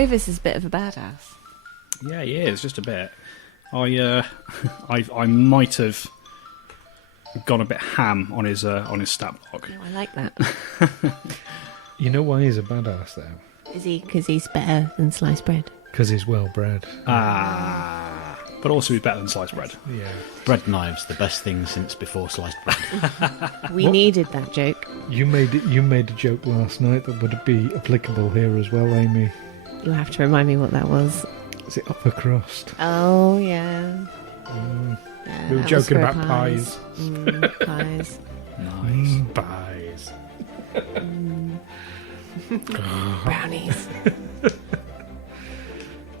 Clovis is a bit of a badass. Yeah, he is, just a bit. I might have gone a bit ham on his stat block. Oh, I like that. You know why he's a badass, though? Is he? Because he's better than sliced bread. Because he's well bred. But also he's better than sliced bread. Yeah. Bread knives, the best thing since before sliced bread. We needed that joke. You made a joke last night that would be applicable here as well, Amy. You'll have to remind me what that was. Is it upper crust? Oh, yeah. Yeah, We were that was joking for about pies. Pies. Nice. Pies. Brownies.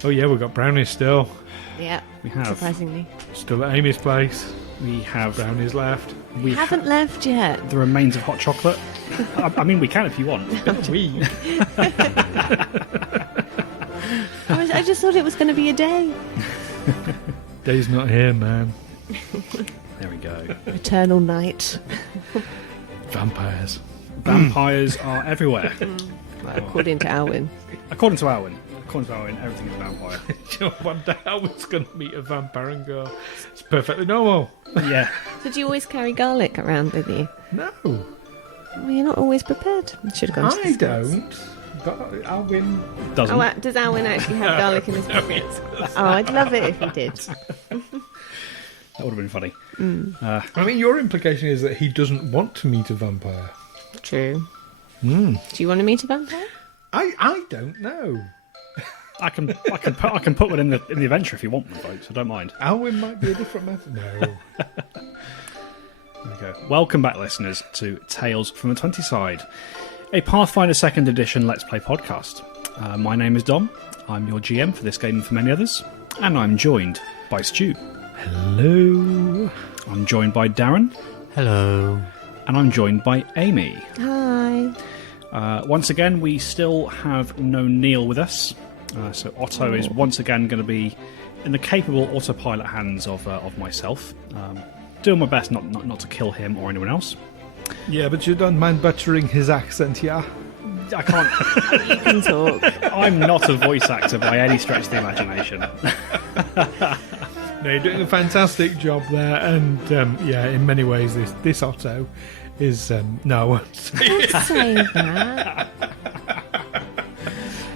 Oh yeah, we've got brownies still. Yeah, We have. surprisingly. Still at Amy's place. We have Brownies left. we Haven't left yet. the remains of hot chocolate. I mean, we can if you want. We. I just thought it was going to be a day. Day's not here, man. There we go. Eternal night. Vampires. Vampires are everywhere. According to Alwyn. According to Owen, everything is a vampire. You know, one day I was going to meet a vampire and go, it's perfectly normal. Yeah. Did you always carry garlic around with you? No, Well, you're not always prepared. You should have gone to the I States. don't. But Alwyn. Doesn't. Oh, does Alwyn actually have garlic in his pockets? Oh, I'd love it if he did. That would have been funny. I mean, your implication is that he doesn't want to meet a vampire. True. Hmm. Do you want to meet a vampire? I don't know. I can put one in the adventure if you want one, folks. I don't mind. Alwyn might be a different method. No. There we go. Welcome back, listeners, to Tales from the 20 Side, a Pathfinder 2nd Edition Let's Play podcast. My name is Dom. I'm your GM for this game and for many others, and I'm joined by Stu. Hello. I'm joined by Darren, Hello. and I'm joined by Amy. Hi. Once again, we still have no Neil with us, so Otto is once again going to be in the capable autopilot hands of myself. Doing my best not to kill him or anyone else. Yeah, but you don't mind butchering his accent, yeah? I can't. You can talk. I'm not a voice actor by any stretch of the imagination. No, you're doing a fantastic job there, and yeah, in many ways, this Otto is no. I won't say it. Don't say that.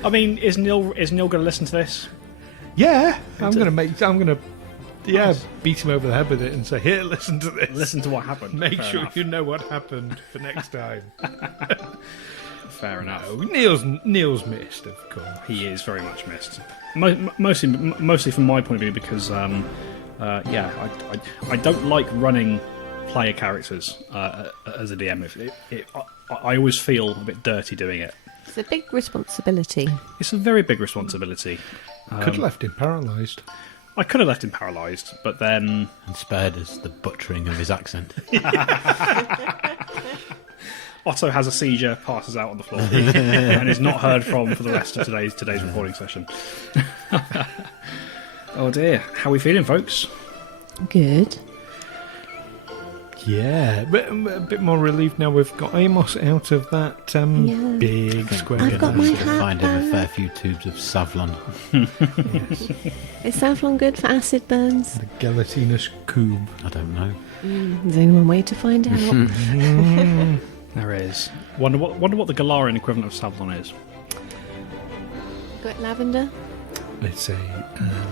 I mean, is Neil going to listen to this? Yeah, I'm gonna beat him over the head with it and say, "Here, listen to this. Listen to what happened. Make Fair sure enough. you know what happened for next time." Fair enough. No, Neil's missed, of course. He is very much missed. Mostly from my point of view, because I don't like running player characters as a DM. I always feel a bit dirty doing it. It's a big responsibility. It's a very big responsibility. Could have left him paralysed. I could have left him paralysed, but then And spared us the butchering of his accent. Otto has a seizure, passes out on the floor, and is not heard from for the rest of today's recording session. Oh dear, how are we feeling, folks? Good. Yeah, but a bit more relief now we've got Amos out of that big square. I've got my Gonna hat find him a back. fair few tubes of Savlon. Yes, Is Savlon good for acid burns? the gelatinous cube. I don't know. There's only one way to find out. There is. Wonder what the Galarian equivalent of Savlon is. Got lavender? It's a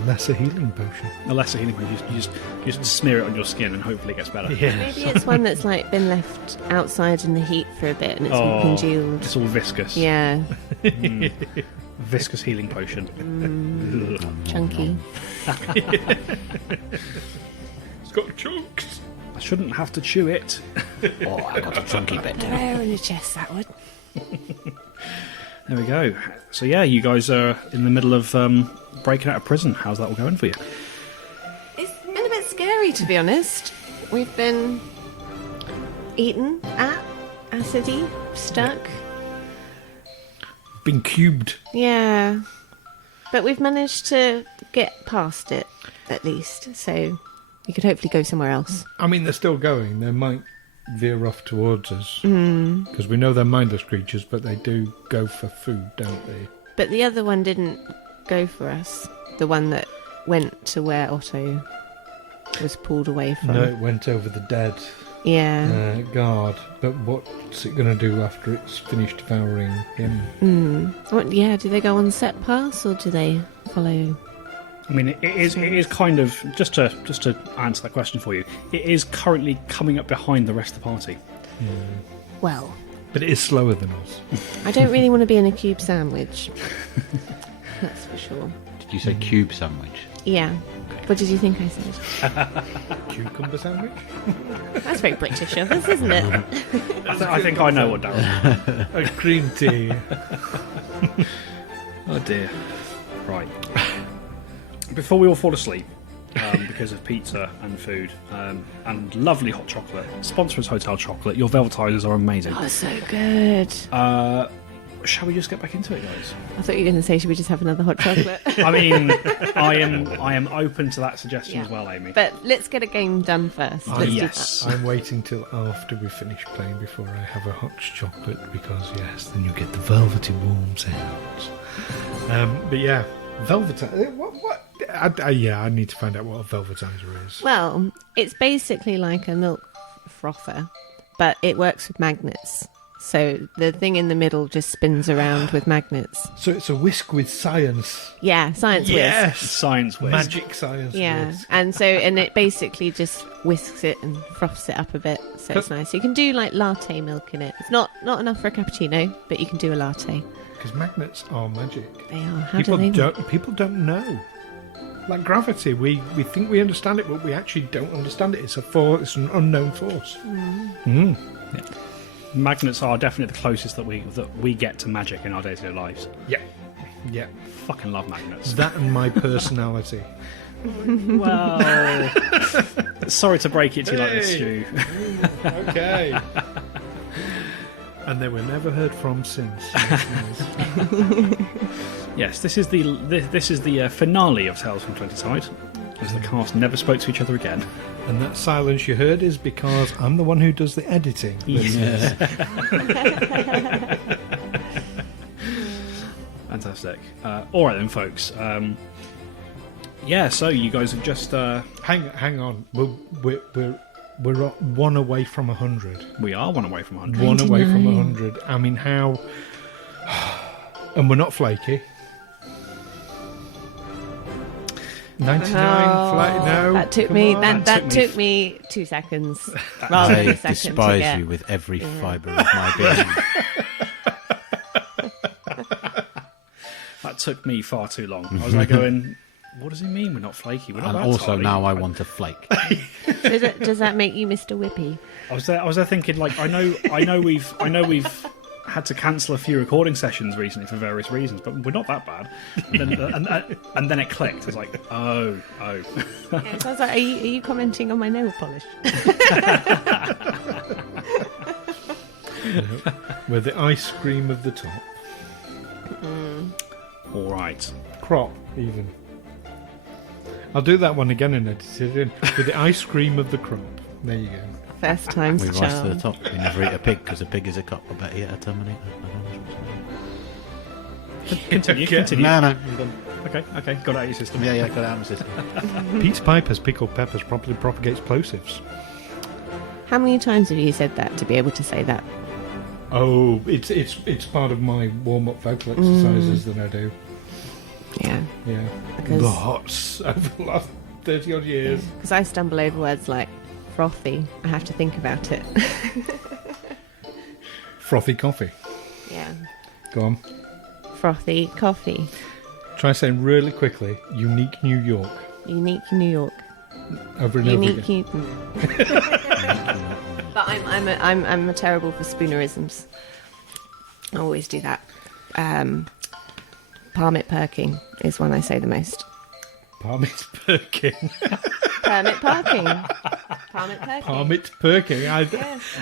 lesser healing potion. A lesser healing potion. You just smear it on your skin and hopefully it gets better. Yeah. Maybe it's one that's like been left outside in the heat for a bit and it's all congealed. It's all viscous. Yeah, Viscous healing potion. chunky. It's got chunks. I shouldn't have to chew it. Oh, I got a chunky bit. There on your chest, that would. There we go. So yeah, you guys are in the middle of breaking out of prison. How's that all going for you? It's been a bit scary, to be honest. We've been eaten at, acidy, stuck. Been cubed. Yeah. But we've managed to get past it, at least. So we could hopefully go somewhere else. I mean, they're still going. They might veer off towards us. Because we know they're mindless creatures, but they do go for food, don't they? But the other one didn't go for us. The one that went to where Otto was pulled away from. No, it went over the dead guard. But what's it going to do after it's finished devouring him? Yeah, do they go on set pass or do they follow? I mean, it is kind of just to answer that question for you. It is currently coming up behind the rest of the party. Well, But it is slower than us. I don't really want to be in a cube sandwich. That's for sure. Did you say cube sandwich? Yeah. What did you think I said? Cucumber sandwich? That's very British of us, isn't it? I think I know what Darren. A green tea. Oh dear. Right. Before we all fall asleep, because of pizza and food and lovely hot chocolate, sponsor us Hotel Chocolate. Your velvetizers are amazing. Oh, so good. Shall we just get back into it, guys? I thought you were going to say, should we just have another hot chocolate? I mean, I am open to that suggestion as well, Amy. But let's get a game done first. Let's do that. I'm waiting till after we finish playing before I have a hot chocolate because, yes, then you get the velvety warm sounds. But yeah, velvetizer. What? I need to find out what a velvetizer is. Well, it's basically like a milk frother, but it works with magnets. So the thing in the middle just spins around with magnets. So it's a whisk with science. Yeah, science whisk. Science whisk. Magic science Yeah, whisk. and it basically just whisks it and froths it up a bit, so it's nice. You can do like latte milk in it. It's not enough for a cappuccino, but you can do a latte. Because magnets are magic. They are. How do they work? People don't know. Like gravity, we think we understand it, but we actually don't understand it. It's an unknown force. Yeah. Magnets are definitely the closest that we get to magic in our day-to-day lives. Yeah. Fucking love magnets. That and my personality. Well, sorry to break it to you like this, Stu. Okay. And they were never heard from since. Yes, this is the finale of Tales from Twenty-Side, as the cast never spoke to each other again. And that silence you heard is because I'm the one who does the editing. Yeah. Fantastic. All right then, folks. So you guys have just Hang on. We're one away from 100. we are one away from 100. One away from 100. I mean, how? And we're not flaky. 99 flat. No, That took come me. on. That took me 2 seconds rather than I a second to despise get. you with every fibre of my being. That took me far too long. I was like going, what does he mean we're not flaky? We're not And that also tardy. now I want a flake. Does that make you Mr. Whippy? I was there thinking, like, I know we've had to cancel a few recording sessions recently for various reasons, but we're not that bad. And then it clicked. It's like, oh. Yeah, so I was like, are you commenting on my nail polish? We're the ice cream of the top. All right. Crop, even. I'll do that one again and edit it in. With the ice cream of the crop. There you go. First time's We the rise to the charm. top. We never eat a pig because a pig is a cop. I bet eat a Terminator. Continue. No, I'm done. Okay. Got it out of your system. Yeah, got it out of my system. Peter Piper's pickled peppers properly propagate explosives. How many times have you said that to be able to say that? Oh, it's part of my warm-up vocal exercises that I do. Yeah. Yeah. Because- Lots over the last 30-odd years. Because I stumble over words like frothy. I have to think about it. Frothy coffee. Yeah. Go on. Frothy coffee. Try saying really quickly, unique New York. Unique New York. Over and over Unique. again. But I'm a terrible for spoonerisms. I always do that. Parmit perking is one I say the most. Parmit perking. Permit parking. Parmit perking. Parmit perking. Yeah,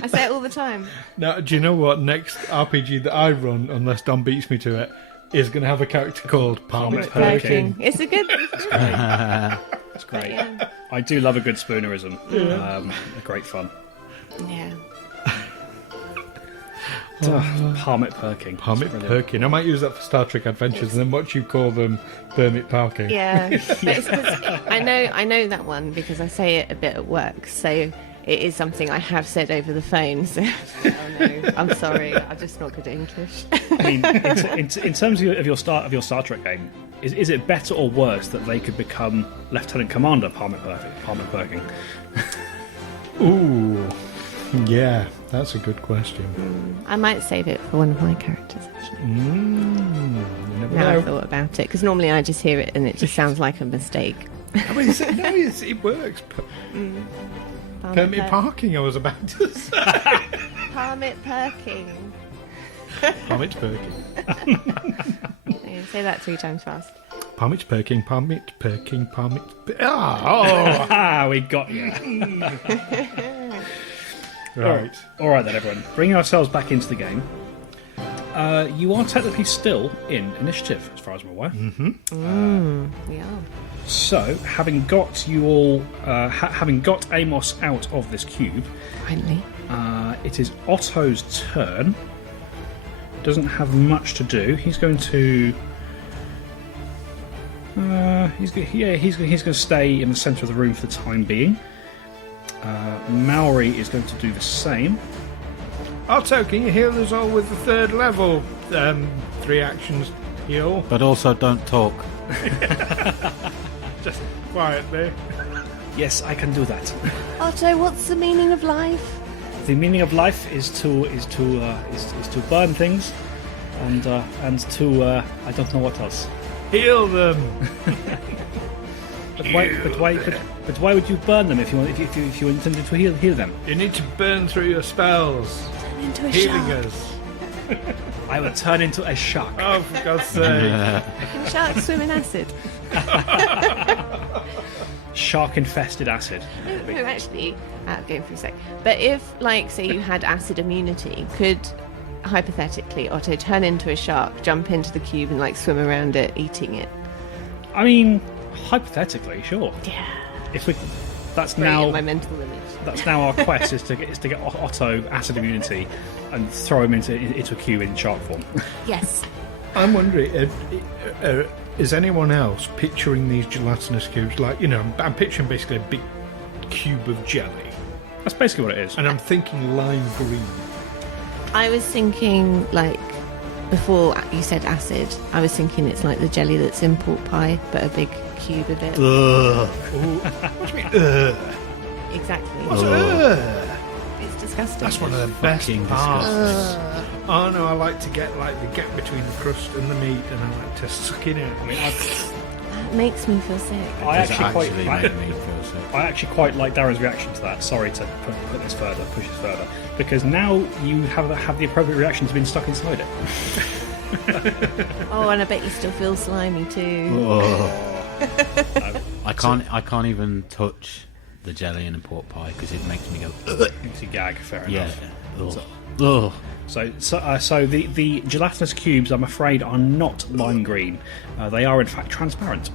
I say it all the time. Now, do you know what? Next RPG that I run, unless Don beats me to it, is going to have a character called Parmit perking. It's a good. It's great. Yeah. I do love a good spoonerism. Great fun. Yeah. Palmet perking. Palmet That's brilliant. perking. I might use that for Star Trek Adventures, and then what you call them, Permit parking. Yeah, but it's 'cause I know that one because I say it a bit at work, so it is something I have said over the phone. So oh no, I'm sorry, I'm just not good at English. I mean, in terms of your Star Trek game, is it better or worse that they could become Lieutenant Commander Palmet perking? Ooh, yeah, that's a good question. I might save it for one of my characters. Actually, You never now know. I've thought about it, because normally I just hear it and it just sounds like a mistake. I mean, it works. Permit parking, I was about to say. Palmet perking. Palmet perking. Yeah, say that 3 times fast. Palmet perking, palmet perking, palmet. Oh! Ah, we got you. Right. All right then, everyone. Bringing ourselves back into the game. You are technically still in initiative, as far as we're aware. We are. So, having got you all, having got Amos out of this cube, Finally. it is Otto's turn. Doesn't have much to do. He's going to. He's going to stay in the centre of the room for the time being. Maori is going to do the same. Otto, can you heal us all with the 3rd level? 3 actions heal. But also don't talk. Just quietly. Yes, I can do that. Otto, what's the meaning of life? The meaning of life is to burn things, and to I don't know what else. Heal them. But why would you burn them if you intended to heal them? You need to burn through your spells. Turn into a Healing shark. us. I will turn into a shark. Oh, for God's sake. Can sharks swim in acid? Shark-infested acid. No, actually, going for a sec. But if, like, say you had acid immunity, could, hypothetically, Otto turn into a shark, jump into the cube and, like, swim around it, eating it? I mean, hypothetically, sure. Yeah. If we, that's Bring now in my mental image. that's now our quest is to get Otto acid immunity and throw him into a cube in shark form. Yes. I'm wondering, is anyone else picturing these gelatinous cubes like, I'm picturing basically a big cube of jelly, That's basically what it is. and I'm thinking lime green. I was thinking, like, before you said acid, I was thinking it's like the jelly that's in pork pie, but a big cube of it. Ugh. What do you mean, ugh? Exactly. What's ugh? It's disgusting. That's one of the best Fucking parts. disgusting. Oh no, I like to get like the gap between the crust and the meat, and I like to suck it in. I mean, That makes me feel sick. I Does it actually make me feel sick. I actually quite like Darren's reaction to that. Sorry to push this further, because now you have the appropriate reaction to being stuck inside it. Oh, and I bet you still feel slimy too. I can't even touch the jelly in a pork pie because it makes me go. Ugh. It's a gag, fair Yeah. enough. Ugh. Ugh. So the gelatinous cubes, I'm afraid, are not lime green. They are in fact transparent,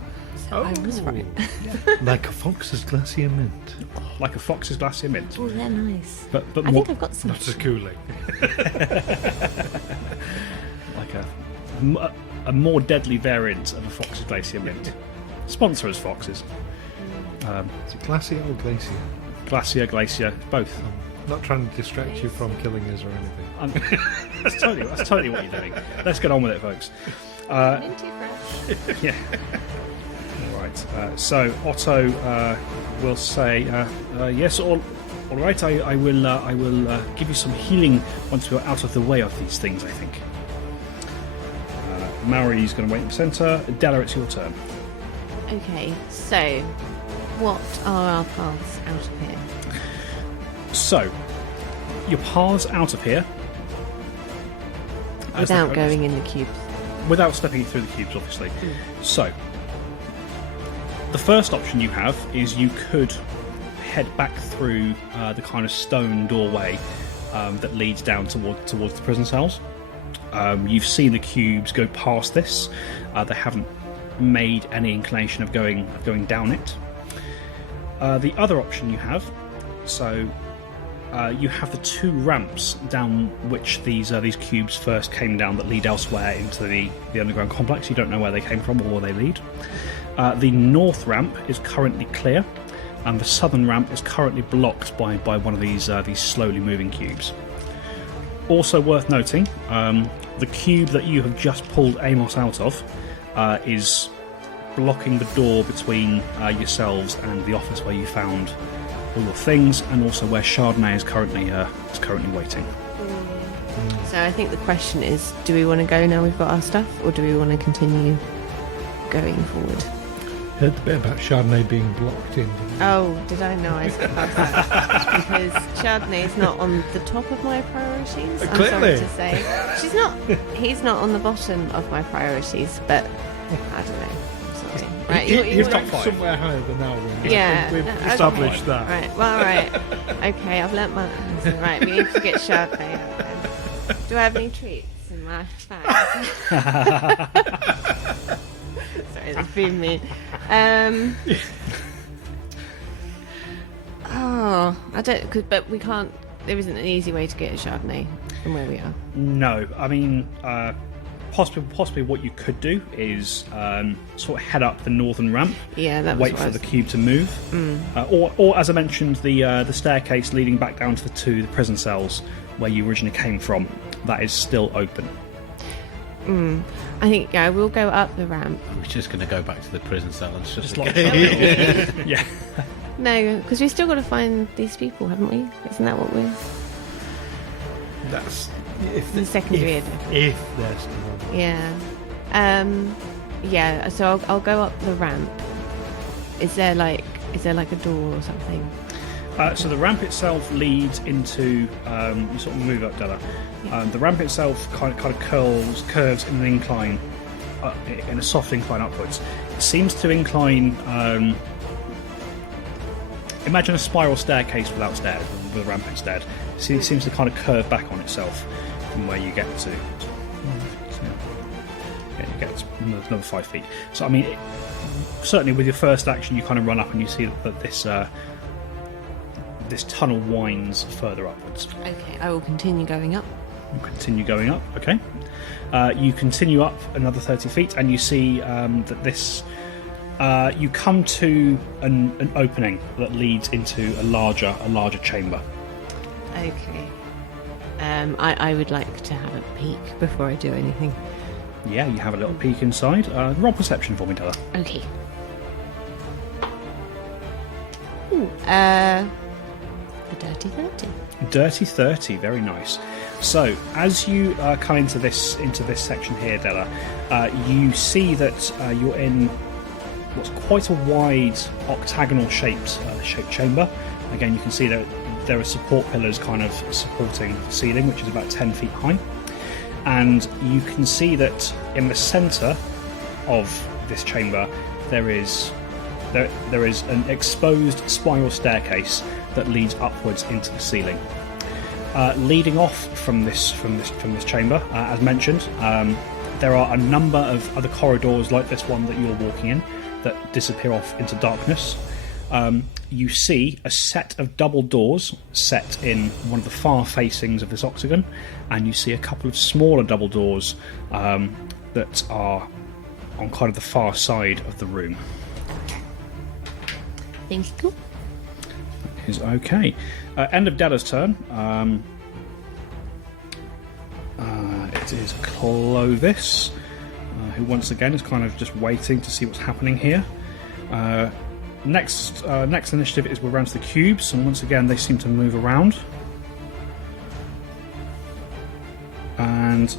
I was right. Like a fox's glacier mint. like a fox's glacier mint. Oh, they're nice. But I more, think I've got some. Not as cooling. like a more deadly variant of a fox's glacier mint. Sponsor us, foxes. Is it glacier or glacier? Glacier, both. Not trying to distract you from killing us or anything. That's totally what you're doing. Let's get on with it, folks. Minty fresh. Yeah. All right. So Otto will say, "Yes, all right. I will give you some healing once we're out of the way of these things. I think." Maori's going to wait in the centre. Della, it's your turn. Okay, so what are our paths out of here? So, your paths out of here, as Without the- going in the cubes. without stepping through the cubes, obviously. So, the first option you have is you could head back through the kind of stone doorway that leads down towards the prison cells. You've seen the cubes go past this. They haven't made any inclination of going down it. The other option you have, so you have the 2 ramps down which these cubes first came down that lead elsewhere into the underground complex. You don't know where they came from or where they lead. The north ramp is currently clear, and the southern ramp is currently blocked by one of these slowly moving cubes. Also worth noting, the cube that you have just pulled Amos out of is blocking the door between yourselves and the office where you found all your things, and also where Chardonnay is currently waiting. So I think the question is, do we want to go now we've got our stuff, or do we want to continue going forward? Heard the bit about Chardonnay being blocked in. Oh, did I? No, I skipped past that. Because Chardonnay is not on the top of my priorities. I'm Clearly. sorry to say. He's not on the bottom of my priorities, but I don't know. I'm sorry. Right, He's top top 5. somewhere higher than Alwyn. Yeah. We've Okay. established that. Right, well, right. Okay, I've learnt my lesson. Right, we need to get Chardonnay out then. Do I have any treats in my bag? Sorry, that's being mean. I don't. But we can't. There isn't an easy way to get a Chardonnay from where we are. No, I mean, possibly what you could do is sort of head up the northern ramp. Yeah, that was wait what for I was the cube to move, or as I mentioned, the staircase leading back down to the prison cells where you originally came from. That is still open. I think we'll go up the ramp. We're just going to go back to the prison cell and just Like, again. yeah. No, because we've still got to find these people, haven't we? Isn't that what we're... That's The secondary if they're still on. Yeah. So I'll go up the ramp. Is there like a door or something? So the ramp itself leads into. You sort of move up, Della. The ramp itself kind of curves in an incline, in a soft incline upwards. It seems to incline. Imagine a spiral staircase without stairs, with a ramp instead. So it seems to kind of curve back on itself from where you get to. So, yeah, you get another 5 feet. So I mean, certainly with your first action, you kind of run up and you see that this tunnel winds further upwards. Okay, I will continue going up. You continue going up. Okay. You continue up another 30 feet, and you see that this. You come to an opening that leads into a larger chamber. Okay. I would like to have a peek before I do anything. Yeah, you have a little peek inside. Roll perception for me, Della. Okay. Ooh, a dirty 30. Dirty 30, very nice. So, as you come into this section here, Della, you see that you're in what's quite a wide octagonal shaped chamber. Again, you can see that there are support pillars kind of supporting the ceiling, which is about 10 feet high. And you can see that in the centre of this chamber there is an exposed spiral staircase that leads upwards into the ceiling. Leading off from this chamber, as mentioned, there are a number of other corridors like this one that you're walking in that disappear off into darkness. You see a set of double doors set in one of the far facings of this octagon, and you see a couple of smaller double doors that are on kind of the far side of the room. Thank you. Is okay. End of Della's turn. It is Clovis, who once again is kind of just waiting to see what's happening here. Next initiative is we're around to the cubes, and once again they seem to move around. And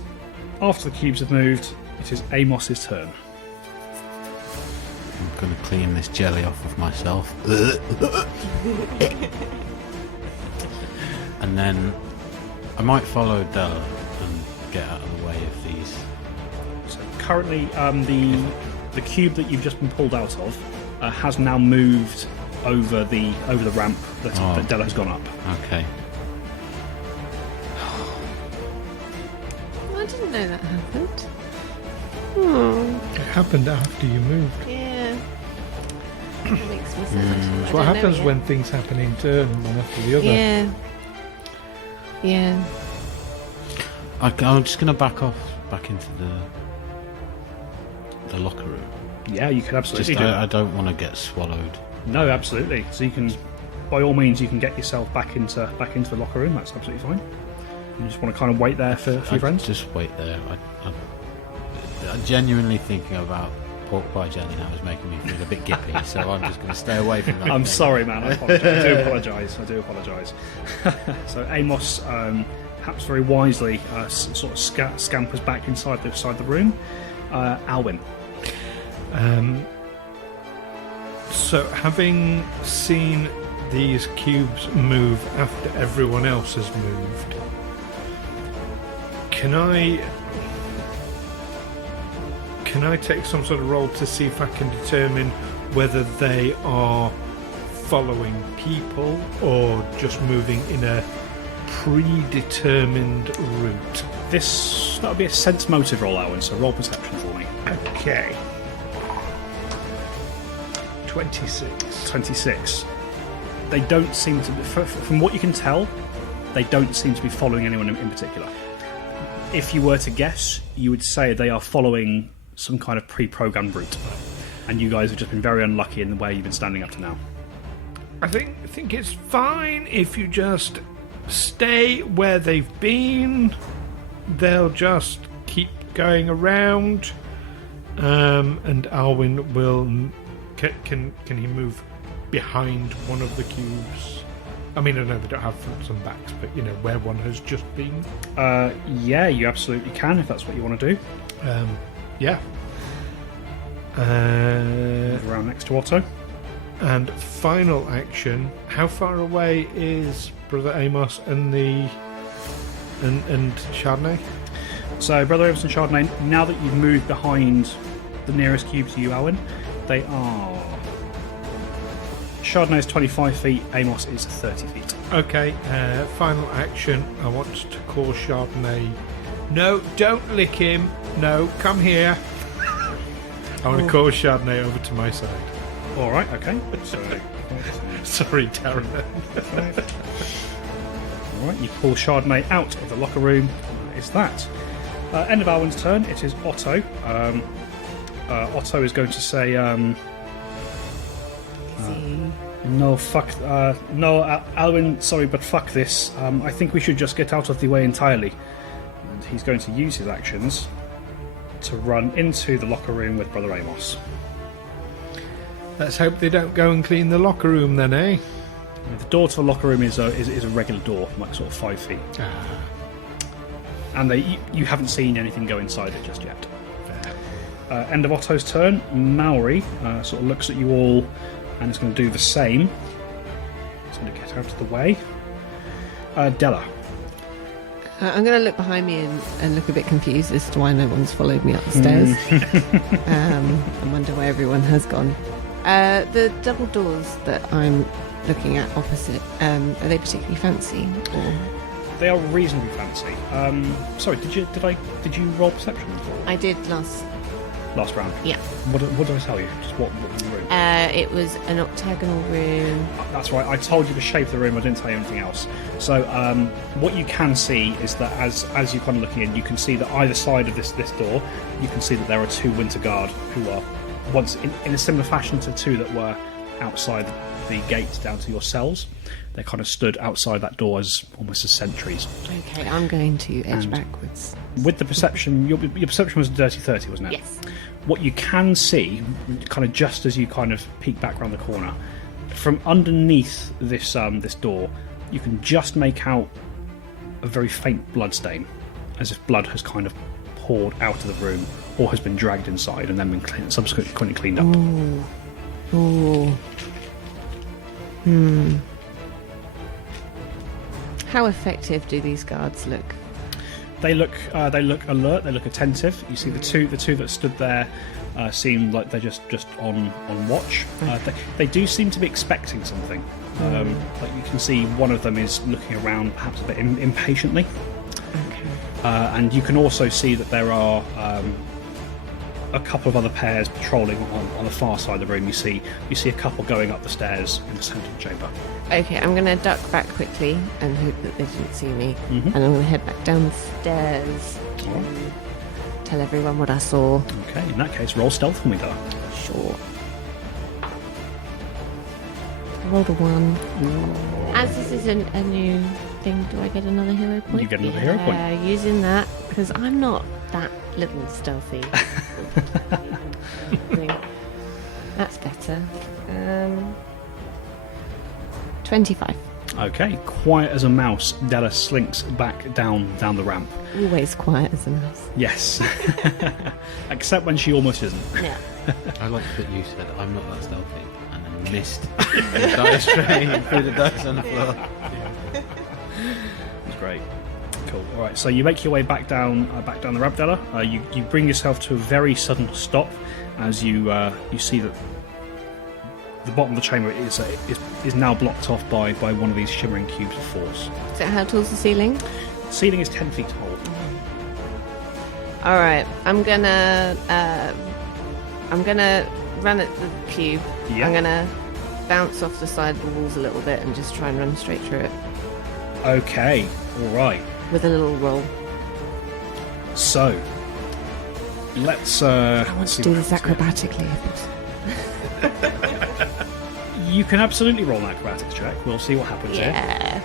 after the cubes have moved, it is Amos's turn. I'm going to clean this jelly off of myself. And then I might follow Della and get out of the way of these. So currently, the cube that you've just been pulled out of has now moved over the ramp that Della has gone up. Okay. I didn't know that happened. It happened after you moved. Yeah. That makes me sad. That's what happens when things happen in turn, one after the other. Yeah. Yeah. I'm just going to back into the locker room. Yeah, you could absolutely Just, do I that. don't want to get swallowed. No, absolutely. So you can, by all means, you can get yourself back into the locker room. That's absolutely fine. You just want to kind of wait there for your friends. Just wait there. I'm genuinely thinking about pork pie jelly now is making me feel a bit gippy, so I'm just going to stay away from that. I'm thing. sorry, man. I apologise. I do apologise. So Amos, perhaps very wisely, sort of scampers back inside the room. Alwyn. So, having seen these cubes move after everyone else has moved, can I take some sort of roll to see if I can determine whether they are following people or just moving in a predetermined route? That would be a sense motive roll, Alwyn. So roll perception for me. Okay. 26. 26. They don't seem to be, from what you can tell, they don't seem to be following anyone in particular. If you were to guess, you would say they are following some kind of pre-programmed route, and you guys have just been very unlucky in the way you've been standing up to now. I think it's fine if you just stay where they've been. They'll just keep going around, and Alwyn will. Can he move behind one of the cubes? I mean, I know they don't have fronts and backs, but you know where one has just been. Yeah, you absolutely can if that's what you want to do. Yeah. Move around next to Otto. And final action. How far away is Brother Amos and and Chardonnay? So, Brother Amos and Chardonnay, now that you've moved behind the nearest cube to you, Alwyn, they are... Chardonnay is 25 feet, Amos is 30 feet. Okay, final action. I want to call Chardonnay. No, don't lick him. No, come here. I want to call Chardonnay over to my side. Alright, okay. So, Sorry, Darren. alright, you pull Chardonnay out of the locker room. That is that. End of Alwyn's turn, it is Otto. Otto is going to say, Alwyn, sorry, but fuck this. I think we should just get out of the way entirely. And he's going to use his actions to run into the locker room with Brother Amos. Let's hope they don't go and clean the locker room then, eh? The door to the locker room is a regular door, like sort of 5 feet. And you haven't seen anything go inside it just yet. End of Otto's turn. Maori sort of looks at you all and is going to do the same. He's going to get out of the way. Della. I'm going to look behind me and look a bit confused as to why no one's followed me up the stairs. And wonder where everyone has gone. The double doors that I'm looking at opposite, are they particularly fancy? Or? They are reasonably fancy. Sorry, did you roll perception I did last round? Yeah. What did I tell you? Just what was the room? It was an octagonal room. That's right. I told you the shape of the room. I didn't tell you anything else. So what you can see is that as you're kind of looking in, you can see that either side of this door, you can see that there are two Winter Guard who are once in a similar fashion to two that were outside the gates down to your cells. They kind of stood outside that door as almost as sentries. Okay, I'm going to edge backwards. With the perception, your perception was a dirty 30, wasn't it? Yes. What you can see, kind of just as you kind of peek back around the corner, from underneath this door, you can just make out a very faint blood stain, as if blood has kind of poured out of the room or has been dragged inside and then been subsequently cleaned up. Ooh. How effective do these guards look? They look alert. They look attentive. You see the two that stood there seem like they're just on watch. They do seem to be expecting something. Like you can see, one of them is looking around, perhaps a bit impatiently. Okay. And you can also see that there are a couple of other pairs patrolling on the far side of the room. You see a couple going up the stairs in the centre of the chamber. Okay, I'm going to duck back quickly and hope that they didn't see me. Mhm. And I'm going to head back down the stairs and tell everyone what I saw. Okay, in that case, roll stealth for me, Della. Sure. I rolled a 1. As this is a new thing, do I get another hero point? You get another hero point. Yeah, using that, because I'm not that little stealthy. That's better. 25. Okay, quiet as a mouse, Della slinks back down the ramp. Always quiet as a mouse. Yes. Except when she almost isn't. Yeah. I like that you said I'm not that stealthy, and then missed the dice tray and threw the dice on the floor. It's great. Cool. All right. So you make your way back down the ramp, Della. You bring yourself to a very sudden stop as you see that the bottom of the chamber is now blocked off by one of these shimmering cubes of force. So how tall's the ceiling? The ceiling is 10 feet tall. All right. I'm gonna run at the cube. Yeah. I'm gonna bounce off the side of the walls a little bit and just try and run straight through it Okay. All right. with a little roll. So let's. I want see to do what this happens acrobatically. If possible. here. You can absolutely roll an acrobatics check. We'll see what happens here. Yeah.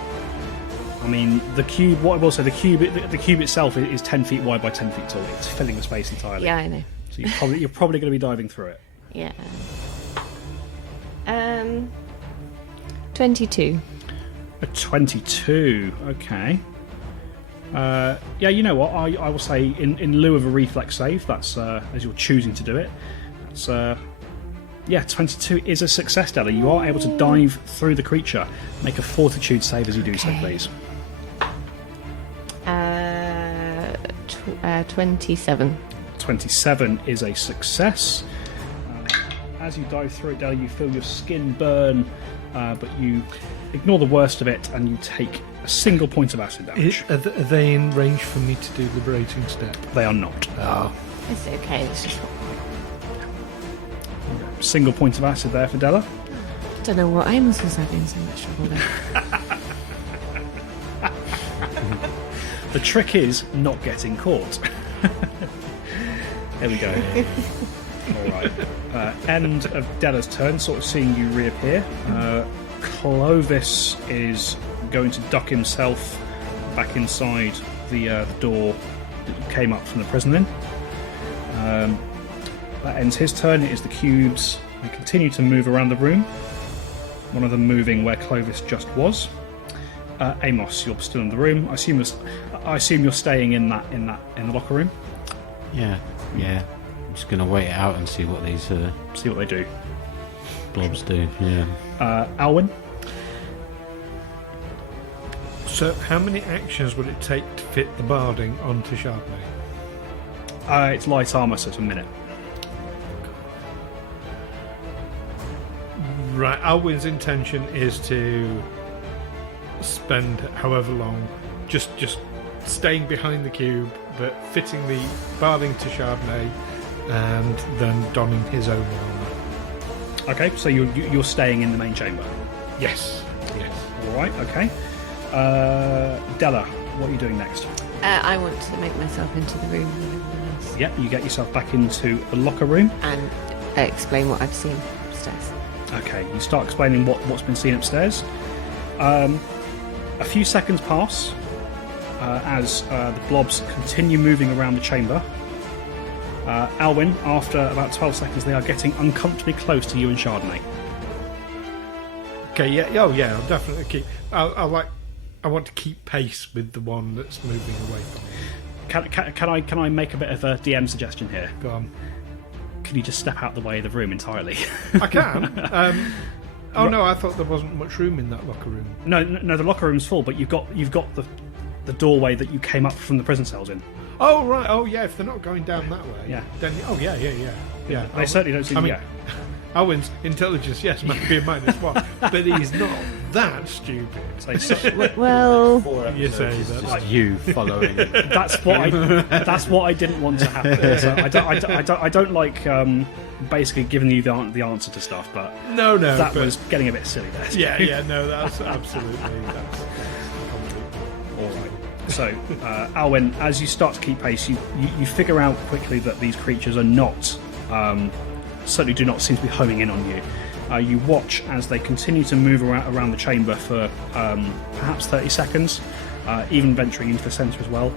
I mean, the cube. What I will say, the cube itself is 10 feet wide by 10 feet tall. It's filling the space entirely. Yeah, I know. So you're probably going to be diving through it. Yeah. 22. A 22. Okay. Yeah, you know what? I will say in lieu of a reflex save, that's as you're choosing to do it. That's 22 is a success, Della. You are able to dive through the creature. Make a fortitude save as you do so, Okay. please. 27. 27 is a success. As you dive through it, Della, you feel your skin burn, but you ignore the worst of it and you take a single point of acid damage. Are they in range for me to do liberating step? They are not. It's okay. It's just... Single point of acid there for Della. I don't know what Amos was having so much trouble with. The trick is not getting caught. There we go. Alright. End of Della's turn, sort of seeing you reappear. Clovis is going to duck himself back inside the door that you came up from the prison in. That ends his turn. It is the cubes. They continue to move around the room. One of them moving where Clovis just was. Amos, you're still in the room. I assume you're staying in the locker room. Yeah. I'm just going to wait it out and see what these See what they do. blobs do. Yeah. Alwyn. So, how many actions would it take to fit the barding onto Chardonnay? It's light armor, so it's a minute. Right, Alwyn's intention is to spend however long just staying behind the cube, but fitting the barding to Chardonnay, and then donning his own armor. Okay, so you're staying in the main chamber. Yes. All right. Okay. Della, what are you doing next? I want to make myself into the room with everyone else Yep, you get yourself back into the locker room. and explain what I've seen upstairs. Okay, you start explaining what's been seen upstairs. A few seconds pass as the blobs continue moving around the chamber. Alwyn, after about 12 seconds, they are getting uncomfortably close to you and Chardonnay. Okay. Yeah. Oh, yeah. I'll definitely keep. I want to keep pace with the one that's moving away from me. Can I make a bit of a DM suggestion here? Go on. Can you just step out the way of the room entirely? I can. Oh no, I thought there wasn't much room in that locker room. No, the locker room's full, but you've got the doorway that you came up from the prison cells in. Oh right. Oh yeah. If they're not going down that way, Yeah. Then yeah. They certainly don't seem. I mean, Owen's intelligence, yes, might be a -1, but he's not that stupid. Well, You say It's that. just you following. That's what I didn't want to happen. So I don't like basically giving you the answer to stuff, but No, that but- was getting a bit silly there. Yeah, no, that's absolutely. That's All right. So, Alwyn, as you start to keep pace, you figure out quickly that these creatures are not, certainly do not seem to be homing in on you. You watch as they continue to move around the chamber for perhaps 30 seconds, even venturing into the centre as well.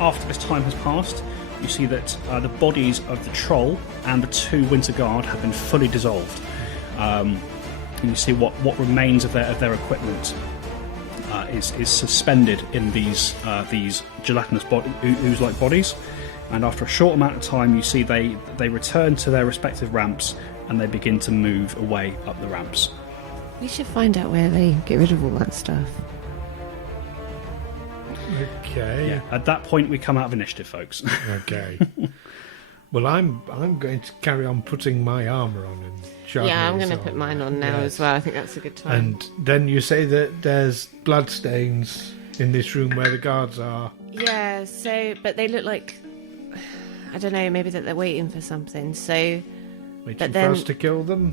After this time has passed, you see that the bodies of the troll and the 2 Winter Guard have been fully dissolved. And you see what remains of their equipment is suspended in these gelatinous ooze-like bodies. And after a short amount of time, you see they return to their respective ramps and they begin to move away up the ramps. we should find out where they get rid of all that stuff. okay. At that point, we come out of initiative, folks. Okay. Well, I'm going to carry on putting my armour on and Yeah, I'm going to Chardonnay's put mine on now Yes. as well. I think that's a good time. And then you say that there's bloodstains in this room where the guards are. Yeah, so, but they look like, I don't know, maybe that they're waiting for something. So, Waiting But for then- us to kill them.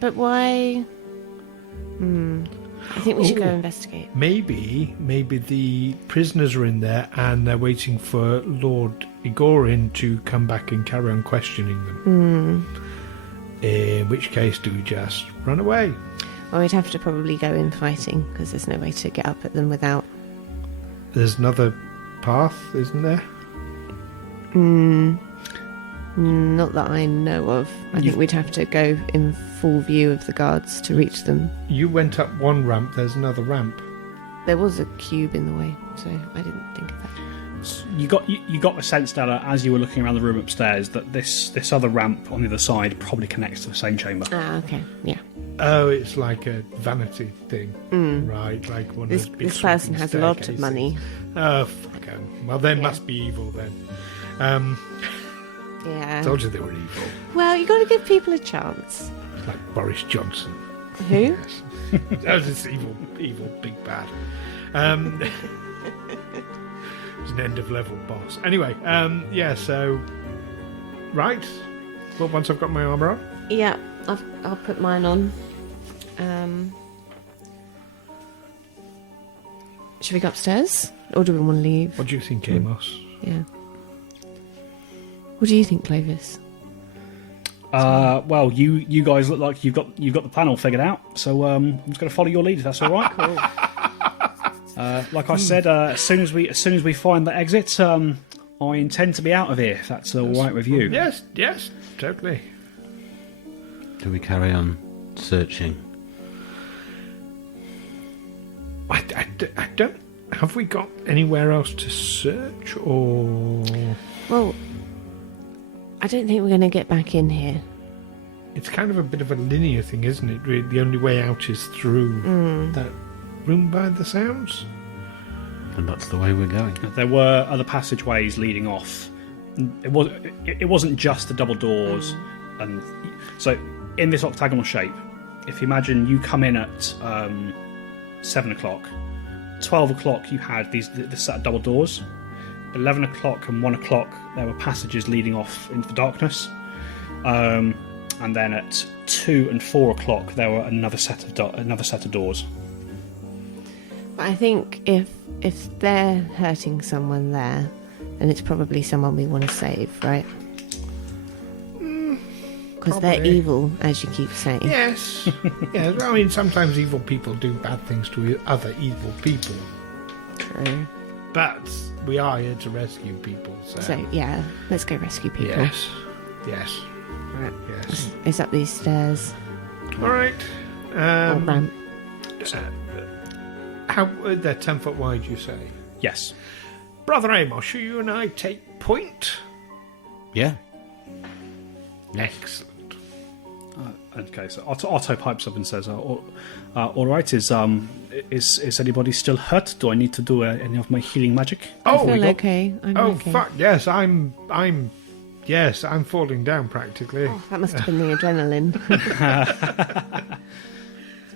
but why? I think we should go Ooh. investigate. Maybe the prisoners are in there and they're waiting for Lord Igorin to come back and carry on questioning them. In which case, do we just run away? Well, we'd have to probably go in fighting because there's no way to get up at them without. There's another path, isn't there? Not that I know of. I think we'd have to go in full view of the guards to reach them. You went up one ramp, there's another ramp. There was a cube in the way, so I didn't think of that. You got the sense, Stella, as you were looking around the room upstairs, that this other ramp on the other side probably connects to the same chamber. Ah, okay, yeah. Oh, it's like a vanity thing. Right, like one This of those big this person sweeping has a lot of staircases. money. Oh, fuck 'em. Well, they Yeah. must be evil then. Yeah. Told you they were evil. Well, you got to give people a chance. It's like Boris Johnson. Who? That was this evil big bad. He's an end of level boss. Anyway, yeah. So, right. Well, once I've got my armor on, Yeah, I'll put mine on. Should we go upstairs, or do we want to leave? what do you think, Amos? Yeah. What do you think, Clovis? Well, you guys look like you've got the plan all figured out. So I'm just going to follow your lead, if that's all right. Cool. Like I said, as soon as we find the exit, I intend to be out of here. If that's all right with you. Yes, totally. Do we carry on searching? I don't. Have we got anywhere else to search, or Well, I don't think we're going to get back in here. it's kind of a bit of a linear thing, isn't it? Really, the only way out is through that room by the sounds. And that's the way we're going. There were other passageways leading off. It wasn't just the double doors, and so in this octagonal shape, if you imagine you come in at 7 o'clock, 12 o'clock you had this set of double doors, 11 o'clock and 1 o'clock there were passages leading off into the darkness, and then at 2 and 4 o'clock there were another set of doors. But I think if they're hurting someone there, then it's probably someone we want to save, right? Because they're Probably. evil, as you keep saying. Yes. Yeah. I mean, sometimes evil people do bad things to other evil people, True. but we are here to rescue people. So, yeah, let's go rescue people. yes. Right. Yes. It's up these stairs. All right. Or ramp. How they're 10 foot wide, you say? Yes. Brother Amos, shall you and I take point? Yeah. Excellent. Okay, so Otto pipes up and says, "All right, is anybody still hurt? Do I need to do any of my healing magic?" I Oh, feel okay. I'm oh, okay. fuck! Yes, I'm falling down practically. Oh, that must have been the adrenaline.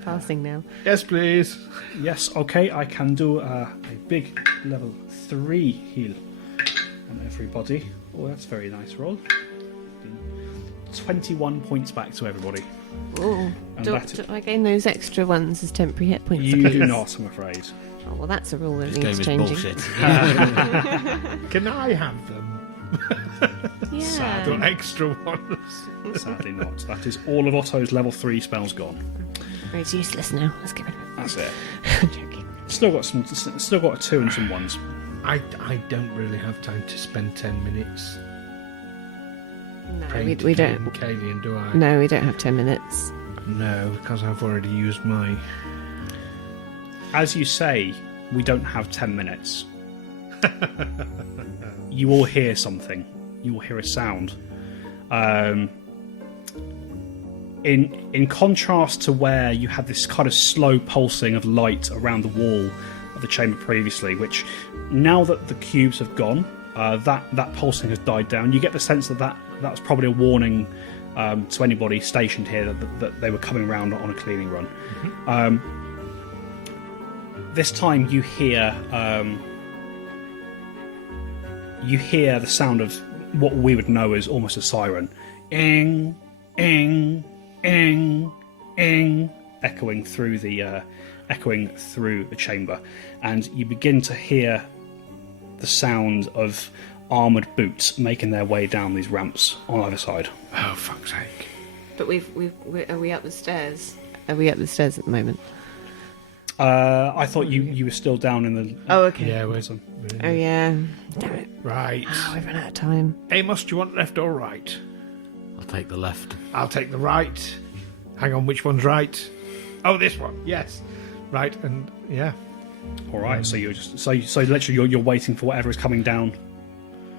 passing now. Yes, please. Yes, okay, I can do a big level 3 heal on everybody. Oh, that's a very nice roll. 21 points back to everybody. Oh, And do I gain those extra ones as temporary hit points? You do not, I'm afraid. Oh, well, that's a rule that This game needs is changing. bullshit. Can I have them? Yeah. The extra ones. Sadly not. That is all of Otto's level 3 spells gone. It's useless now. Let's get rid of it. That's it. I'm joking. Still got a 2 and some 1s. I don't really have time to spend 10 minutes No, praying we to don't. Cadian, do I? No, we don't have 10 minutes. No, because I've already used my... As you say, we don't have 10 minutes. You all hear something. You will hear a sound. In contrast to where you had this kind of slow pulsing of light around the wall of the chamber previously, which now that the cubes have gone, that pulsing has died down. You get the sense that was probably a warning to anybody stationed here that they were coming around on a cleaning run. Mm-hmm. This time you hear the sound of what we would know as almost a siren. Ing, ing, ing, ing, echoing through the chamber, and you begin to hear the sound of armoured boots making their way down these ramps on either side. Oh, fuck's sake. But are we up the stairs? Are we up the stairs at the moment? I thought you were still down in the... Oh, okay. Yeah, we're... Oh, yeah. Damn it. Right. Oh, we've run out of time. Amos, do you want left or right? I'll take the left. I'll take the right. Hang on, which one's right? Oh, this one. Yes. Right, and yeah. All right, so you're just so literally you're waiting for whatever is coming down.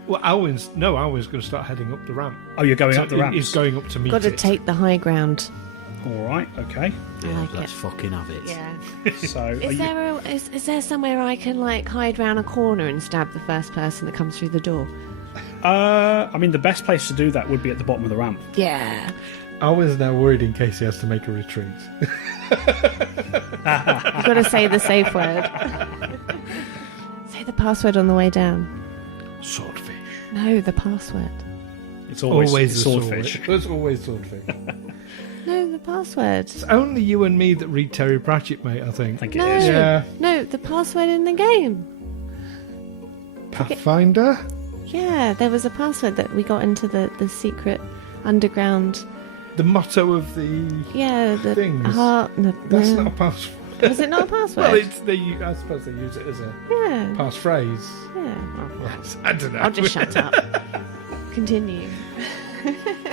Well, Alwyn's going to start heading up the ramp. Oh, you're going up the ramp. He's going up to meet Got to it. take the high ground. All right, okay. I like Let's it. fucking have it. Yeah. So are Is there somewhere I can hide round a corner and stab the first person that comes through the door? I mean, the best place to do that would be at the bottom of the ramp. Yeah. Alwyn's now worried in case he has to make a retreat. You've got to say the safe word. Say the password on the way down. Swordfish. No, the password. It's always the swordfish. It's always swordfish. No, the password. It's only you and me that read Terry Pratchett, mate, I think. I think it No. is. Yeah. No, the password in the game. Pathfinder? Yeah, there was a password that we got into the secret underground. The motto of the... Yeah, the Things. heart. That's not a password. Was it not a password? Well, I suppose they use it as a Yeah. passphrase. Yeah. Yes, I don't know. I'll just shut up. Continue.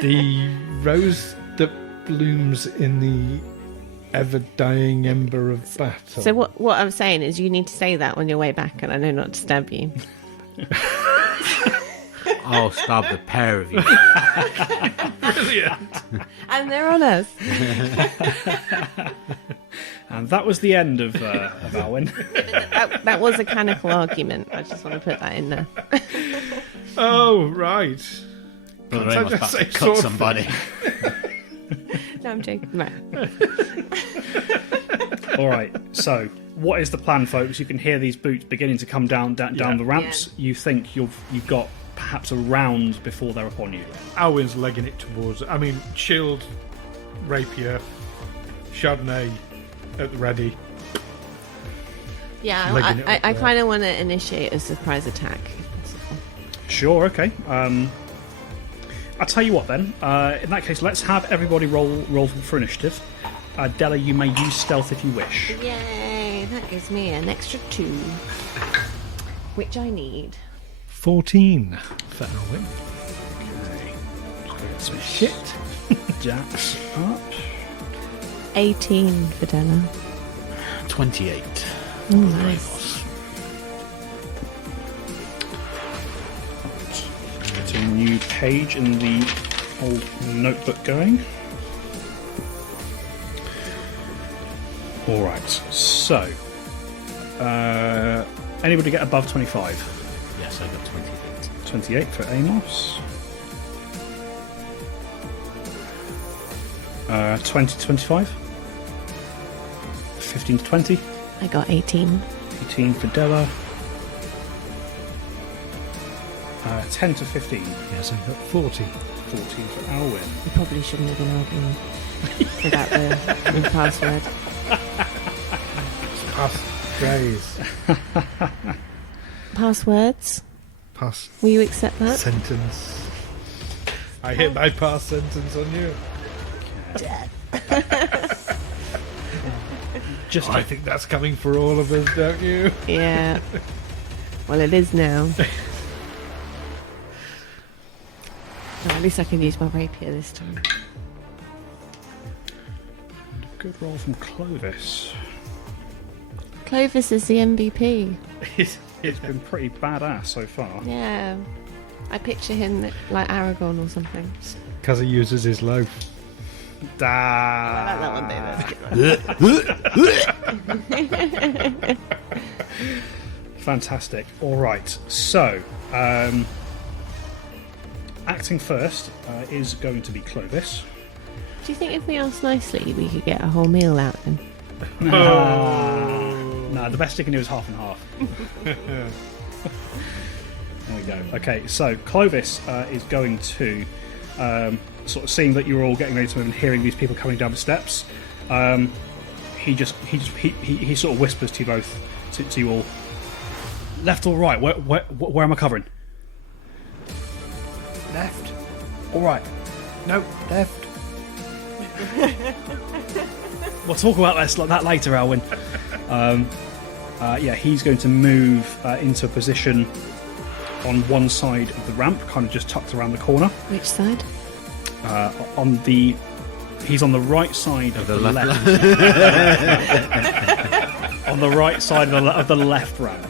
The rose that blooms in the ever-dying ember of battle. So what I'm saying is you need to say that on your way back, and I know not to stab you. I'll stab the pair of you. Brilliant. And they're on us. And that was the end of Alwyn. That was a canonical argument. I just want to put that in there. Oh, right. Brother Can't I Amos just about say to cut swordfish? somebody. No, I'm joking. Right. All right. So, what is the plan, folks? You can hear these boots beginning to come down the ramps. Yeah. You think you've got perhaps a round before they're upon you. Alwyn's legging it towards... I mean, shield, rapier, Chardonnay at the ready. Yeah, Legging it up I there. kind of want to initiate a surprise attack, if possible. Sure. Okay. I'll tell you what then. In that case, let's have everybody roll for initiative. Della, you may use stealth if you wish. Yay! That gives me an extra 2, which I need. 14 for Alwyn. So Shit. Jack's up. 18 for Della. 28. Oh, nice. Get a new page in the old notebook going. Alright, so anybody get above 25? Yes, I got 28. 28 for Amos. 20 to 25? 15 to 20. I got 18. 18 for Della. 10 to 15. Yes, I got 40. 14 for Alwyn. You probably shouldn't have been arguing about the password. Pass phrase. Passwords? Pass Will you accept that? sentence. I hit my pass sentence on you. Just I think that's coming for all of us, don't you? Yeah. Well, it is now. Well, at least I can use my rapier this time. good roll from Clovis. Clovis is the MVP. It's been pretty badass so far. Yeah. I picture him like Aragorn or something. Because he uses his loaf. I like that one, David. Fantastic. All right. So, acting first is going to be Clovis. Do you think if we asked nicely, we could get a whole meal out of him? No, the best he can do is half and half. There we go. Okay, so Clovis is going to, sort of seeing that you're all getting ready to move and hearing these people coming down the steps, he sort of whispers to you both, to you all, left or right? Where am I covering? Left. All right. No, left. We'll talk about that later, Alwyn. Yeah, he's going to move into a position on one side of the ramp, kind of just tucked around the corner. Which side? He's on the right side of the left. On the right side of the left ramp.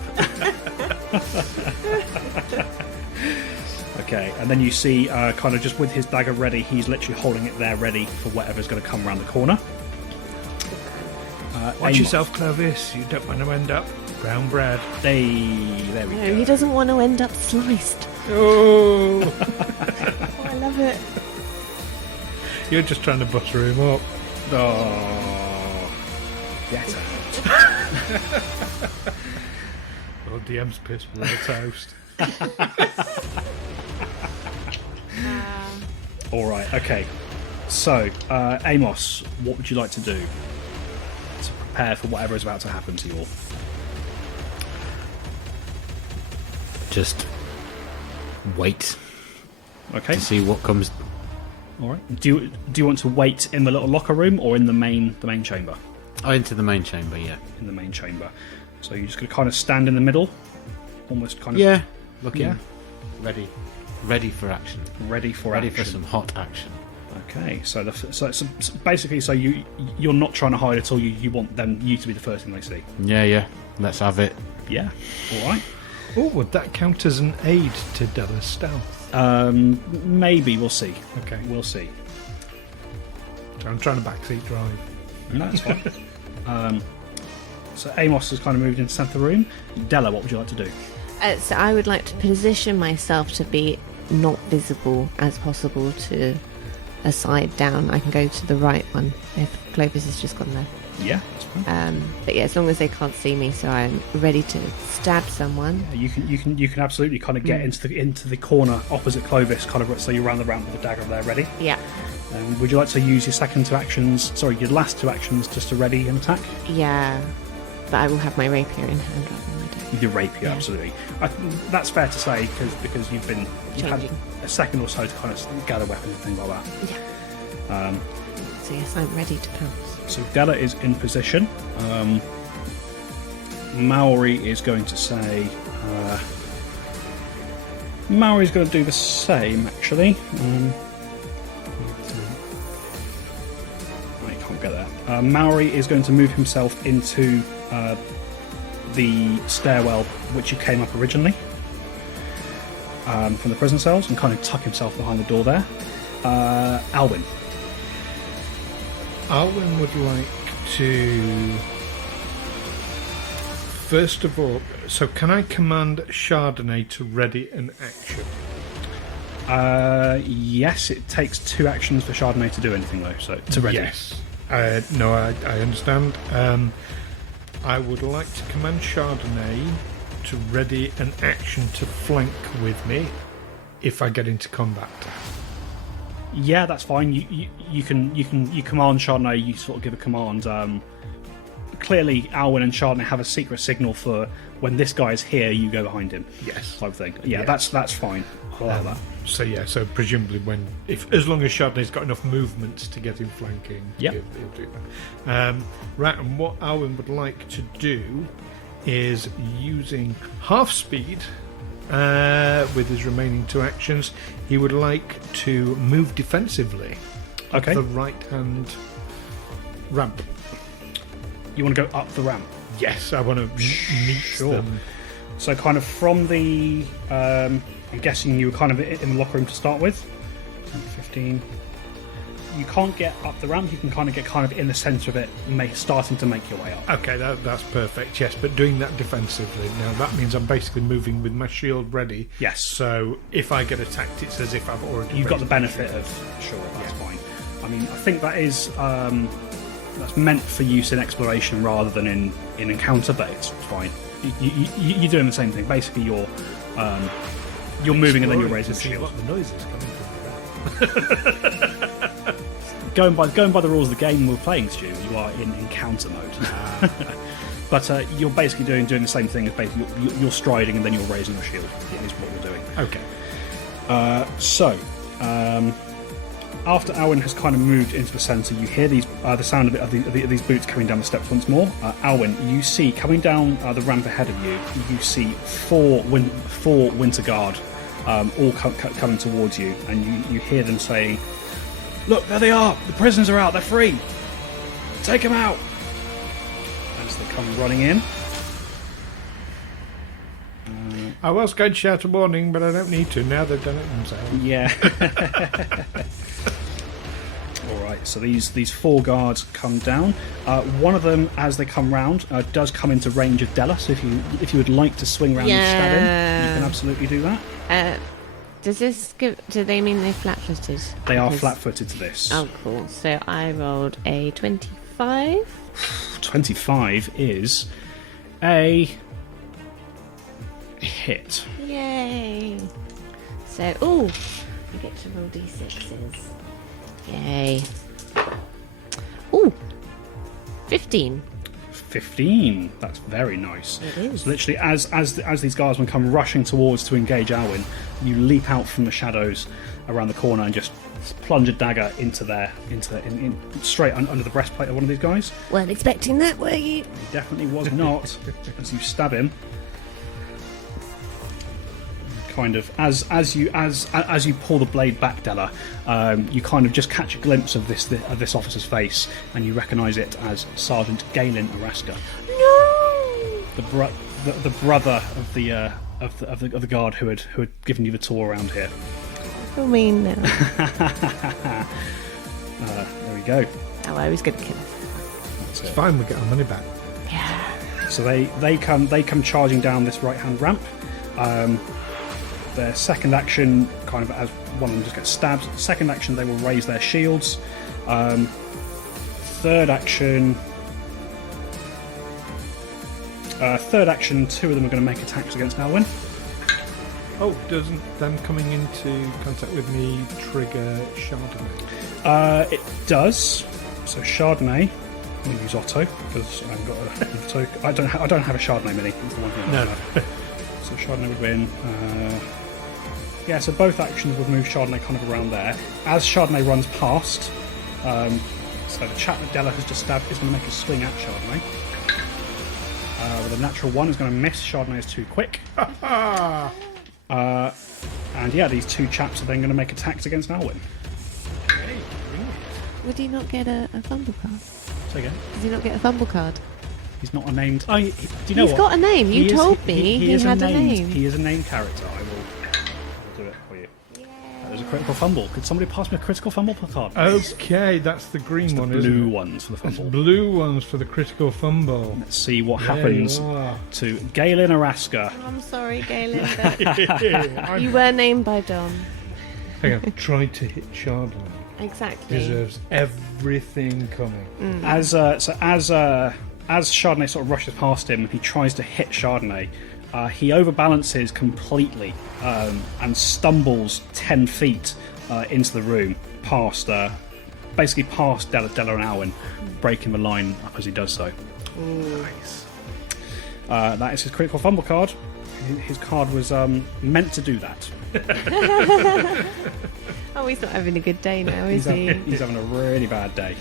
Okay, and then you see, kind of just with his dagger ready, he's literally holding it there ready for whatever's going to come around the corner. Watch Amos. yourself, Clovis. You don't want to end up brown bread. There we No, go. he doesn't want to end up sliced. Oh! Oh, I love it. You're just trying to butter him up. Oh, get out. Oh, DM's pissed with the toast. All right, okay. So, Amos, what would you like to do to prepare for whatever is about to happen to you all? Just wait Okay. to see what comes. All right. Do you want to wait in the little locker room or in the main chamber? Oh, into the main chamber, yeah. In the main chamber. So you're just going to kind of stand in the middle, almost kind of Yeah, looking Yeah. ready for action. ready for Ready action. for some hot action. Okay. So basically, so you're not trying to hide at all. You want you to be the first thing they see. Yeah. Let's have it. Yeah. All right. Oh, would that count as an aid to Della's stealth? Maybe we'll see. Okay. We'll see. I'm trying to backseat drive. No, that's fine. So Amos has kind of moved into the centre of the room. Della, what would you like to do? So I would like to position myself to be not visible as possible to a side down. I can go to the right one if Clovis has just gone there. Yeah, that's fine. But yeah, as long as they can't see me, so I'm ready to stab someone. You can absolutely kind of get into the corner opposite Clovis, kind of so you're around the ramp with the dagger there ready. Yeah, Would you like to use your your last two actions just to ready an attack? yeah. But I will have my rapier in hand rather than my dagger. Your rapier, Yeah. absolutely. That's fair to say because you've had Changing. a second or so to kind of gather weapons and things like that. Yeah. So yes, I'm ready to pounce. So Della is in position. Maori is going to say. Maori's going to do the same, actually. I can't get there. Maori is going to move himself into the stairwell which you came up originally from the prison cells and kind of tuck himself behind the door there. Alwyn. Alwyn would like to... First of all, so can I command Chardonnay to ready an action? Yes, it takes two actions for Chardonnay to do anything though, so to ready. Yes. No, I understand. I would like to command Chardonnay to ready an action to flank with me if I get into combat. Yeah, that's fine. You command Chardonnay. You sort of give a command. Clearly, Alwyn and Chardonnay have a secret signal for when this guy is here, you go behind him. Yes, type thing. Yeah, that's fine. I'll allow that. So presumably as long as Chardonnay's got enough movement to get him flanking, yep. he'll do that. Right, and what Alwyn would like to do is using half speed with his remaining 2 actions. He would like to move defensively up the right hand ramp. You want to go up the ramp? Yes, I want to meet them. So kind of from the... I'm guessing you were kind of in the locker room to start with. 10, 15... You can't get up the ramp, you can kind of get in the centre of it, starting to make your way up. Okay, that's perfect, yes, but doing that defensively. Now, that means I'm basically moving with my shield ready. Yes. So, if I get attacked, it's as if I've already... You've got the benefit of... Sure, that's fine. I mean, I think that is... that's meant for use in exploration rather than in encounter, but it's fine. You're doing the same thing. Basically, you're moving and then you're raising the shield. What the noise is coming from. Going by the rules of the game we're playing, Stu, you are in encounter mode. But you're basically doing the same thing as basically you're striding and then you're raising your shield. Is what you're doing. Okay. So. After Alwyn has kind of moved into the centre, you hear the sound of these boots coming down the steps once more. Alwyn, you see coming down the ramp ahead of you, you see four Winter Guard all coming towards you, and you hear them saying, "Look, there they are! The prisoners are out! They're free! Take them out!" As they come running in. I was going to shout a warning, but I don't need to. Now they've done it themselves. Yeah. Alright, so these 4 guards come down. One of them, as they come round, does come into range of Della, so if you would like to swing round and stab him, you can absolutely do that. Do they mean they're flat-footed? They are flat-footed to this. Oh, cool. So I rolled a 25. 25 is a hit. Yay! So, I get to roll d6s. Yay. 15. 15. That's very nice. It is. So literally, as these guardsmen come rushing towards to engage Alwyn, you leap out from the shadows around the corner and just plunge a dagger into straight under the breastplate of one of these guys. Weren't expecting that, were you? He definitely was not. As you stab him, kind of as you pull the blade back, Della, you kind of just catch a glimpse of this officer's face, and you recognise it as Sergeant Galen Araska. No. The brother of the guard who had given you the tour around here. I mean, now. There we go. Oh, I was going to kill him. It's fine. We get our money back. Yeah. So they come charging down this right hand ramp. Their second action, kind of as one of them just gets stabbed. Second action, they will raise their shields. Third action, 2 of them are going to make attacks against Alwyn. Oh, doesn't them coming into contact with me trigger Chardonnay? It does. So Chardonnay, I'm going to use Otto because I haven't got a Otto. I don't have a Chardonnay mini. That's the one thing I don't have. So Chardonnay would win. Yeah, so both actions would move Chardonnay kind of around there. As Chardonnay runs past, so the chap that Della has just stabbed is going to make a swing at Chardonnay. With a natural 1 is going to miss. Chardonnay is too quick. And yeah, these 2 chaps are then going to make attacks against Alwyn. Would he not get a fumble card? Say again? Does he not get a fumble card? He's not a named... do you know He's what? got a name. You told me he he had a named, name. He is a named character. I will do it for you. That was a critical fumble. Could somebody pass me a critical fumble card, please? Okay, that's the green one, The isn't blue it? ones for the fumble. Blue ones for the critical fumble. Let's see what There happens you are. to Galen Araska. I'm sorry, Galen, but you were named by Dom. Hang on, tried to hit Chardonnay. Exactly. Deserves everything coming. As Chardonnay sort of rushes past him, he tries to hit Chardonnay. He overbalances completely and stumbles 10 feet into the room, basically past Della and Alwyn, breaking the line up as he does so. Nice. That is his critical fumble card. His card was meant to do that. Oh, he's not having a good day now, is he? He's having a really bad day.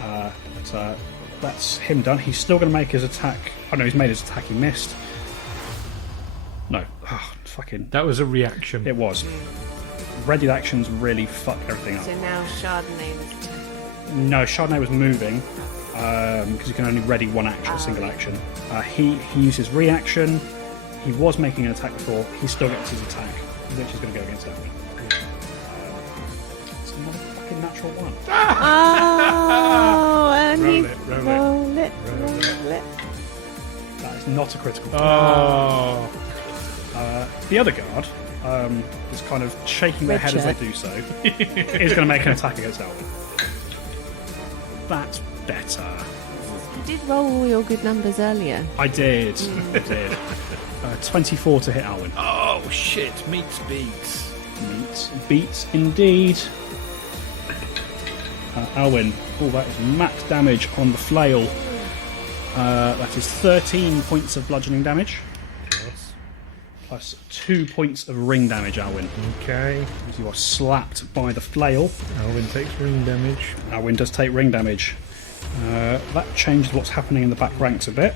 But that's him done. He's still going to make his attack. Oh no, he's made his attack. He missed. No. Oh, fucking. That was a reaction. It was. Ready actions really fuck everything up. So now Chardonnay was... No, Chardonnay was moving because you can only ready one action, single action. He used his reaction. He was making an attack before. He still gets his attack, which is going to go against Alwyn. It's another fucking natural one. Oh, and Roll he's... it, roll it. Roll it. That is not a critical. Oh. The other guard is kind of shaking their head as they do so. Is going to make an attack against Alwyn. That's better. You did roll all your good numbers earlier. I did. I did. 24 to hit Alwyn. Oh shit! Meets beats. Beats indeed. Alwyn. Oh, that is max damage on the flail. That is 13 points of bludgeoning damage. Yes. Plus 2 points of ring damage, Alwyn. Okay. As you are slapped by the flail. Alwyn takes ring damage. Alwyn does take ring damage. That changes what's happening in the back ranks a bit.